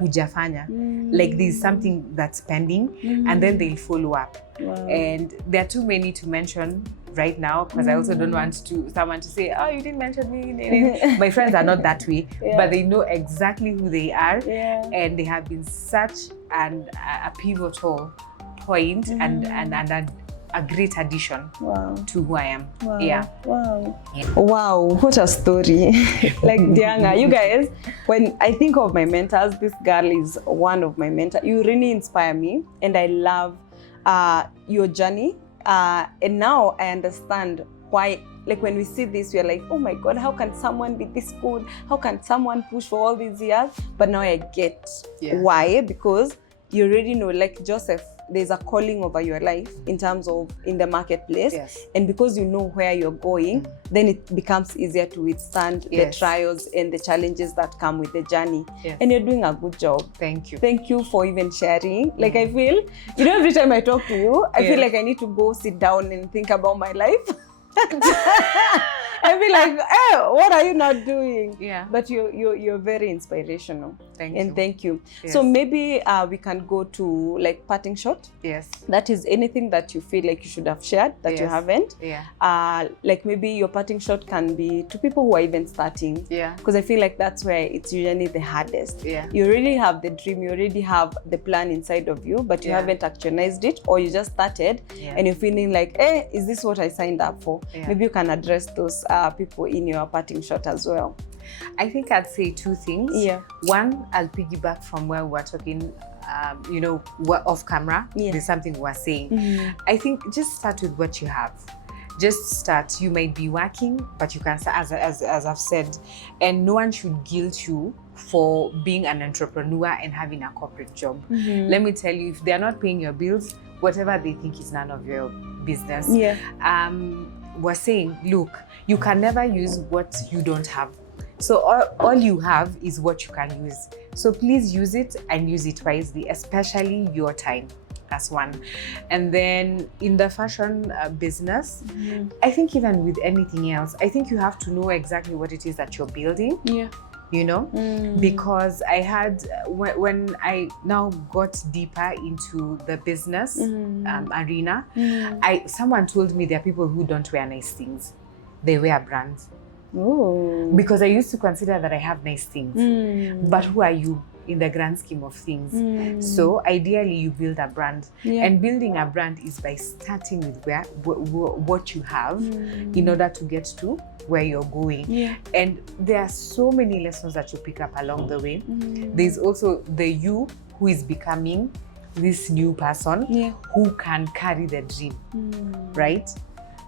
hujafanya, like there's something that's pending, and then they'll follow up. And there are too many to mention right now, because I also don't want someone to say, oh, you didn't mention me. My friends are not that way, but they know exactly who they are, and they have been such a pivotal point and a great addition to who I am. Wow, what a story. Like Dianga, you guys, when I think of my mentors, this girl is one of my mentors. You really inspire me, and I love your journey. And now I understand why, like when we see this, we are like, oh my God, how can someone be this good? How can someone push for all these years? But now I get why, because you already know, like Joseph, there's a calling over your life in terms of in the marketplace. And because you know where you're going, then it becomes easier to withstand the trials and the challenges that come with the journey. And you're doing a good job. Thank you. Thank you for even sharing. Like I feel, you know, every time I talk to you, I feel like I need to go sit down and think about my life. I feel like, what are you not doing? But you're very inspirational. Thank you. So maybe we can go to like parting shot. That is anything that you feel like you should have shared that you haven't. Like maybe your parting shot can be to people who are even starting. Because I feel like that's where it's usually the hardest. You already have the dream, you already have the plan inside of you, but you haven't actualized it, or you just started and you're feeling like, is this what I signed up for? Maybe you can address those people in your parting shot as well. I think I'd say 2 things. One, I'll piggyback from where we were talking, you know, off camera. There's something we were saying. I think just start with what you have. Just start. You might be working, but you can start, as I've said, and no one should guilt you for being an entrepreneur and having a corporate job. Let me tell you, if they're not paying your bills, whatever they think is none of your business. We're saying, look, you can never use what you don't have. So all you have is what you can use. So please use it and use it wisely, especially your time. That's one. And then in the fashion business, I think even with anything else, I think you have to know exactly what it is that you're building. You know, because I had, when I now got deeper into the business arena, someone told me there are people who don't wear nice things. They wear brands. Because I used to consider that I have nice things. But who are you? in the grand scheme of things. So ideally you build a brand, and building a brand is by starting with what you have in order to get to where you're going. And there are so many lessons that you pick up along the way. There's also the you who is becoming this new person who can carry the dream, right?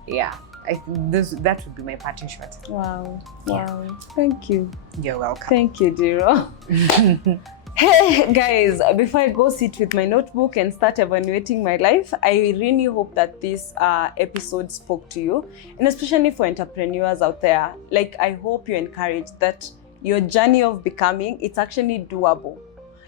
Yeah, that would be my parting shot. Wow. Thank you. You're welcome. Thank you, Diro. Hey guys, before I go sit with my notebook and start evaluating my life, I really hope that this episode spoke to you, and especially for entrepreneurs out there. Like, I hope you're encouraged that your journey of becoming, it's actually doable.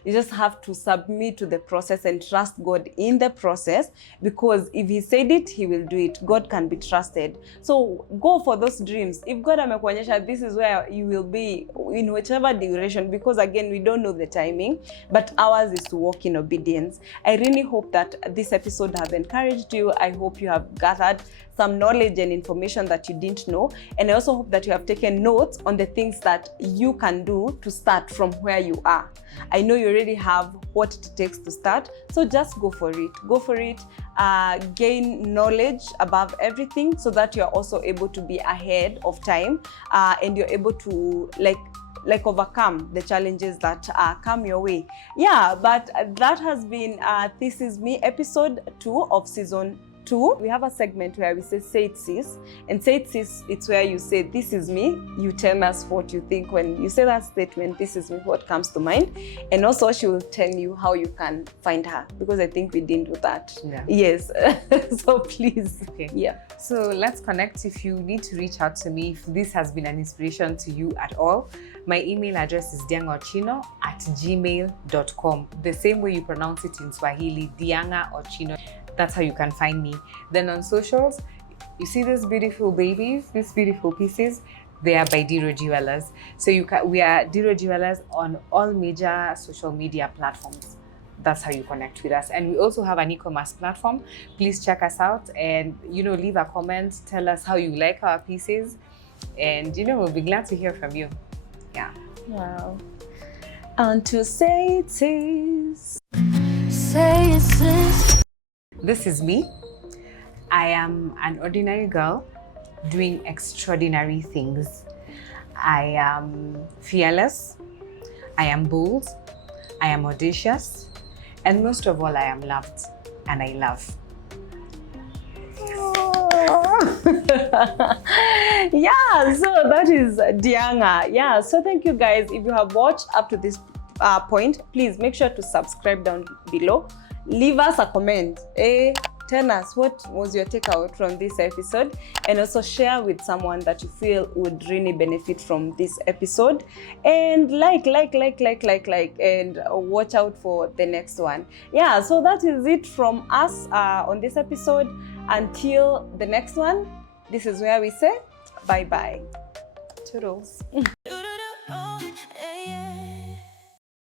You just have to submit to the process and trust God in the process, because if He said it, He will do it. God can be trusted. So go for those dreams. If God amekuonyesha this is where you will be in whichever duration, because again, we don't know the timing, but ours is to walk in obedience. I really hope that this episode have encouraged you. I hope you have gathered some knowledge and information that you didn't know. And I also hope that you have taken notes on the things that you can do to start from where you are. I know you already have what it takes to start, so just go for it. Go for it. Gain knowledge above everything, so that you're also able to be ahead of time, and you're able to like overcome the challenges that come your way. Yeah, but that has been This Is Me episode 2 of season 2. We have a segment where we say it sis, and say it sis, it's where you say this is me. You tell us what you think when you say that statement, this is me, what comes to mind, and also she will tell you how you can find her, because I think we didn't do that. Yes. So please. Okay. Yeah, so let's connect. If you need to reach out to me, if this has been an inspiration to you at all, my email address is diangaochino@gmail.com, the same way you pronounce it in Swahili, Diangaochino. That's how you can find me. Then on socials, you see these beautiful babies, these beautiful pieces, they are by Diro Jewellers. So we are Diro Jewellers on all major social media platforms. That's how you connect with us. And we also have an e-commerce platform. Please check us out and, leave a comment, tell us how you like our pieces. And, we'll be glad to hear from you. Yeah. Wow. And to say it is. Say it is. This is me. I am an ordinary girl doing extraordinary things. I am fearless. I am bold. I am audacious. And most of all, I am loved and I love. Yeah, so that is Dianga. Yeah, so thank you guys. If you have watched up to this point, please make sure to subscribe down below. Leave us a comment. Tell us what was your takeout from this episode, and also share with someone that you feel would really benefit from this episode. And like, and watch out for the next one. Yeah, so that is it from us on this episode. Until the next one, this is where we say bye-bye. Toodles.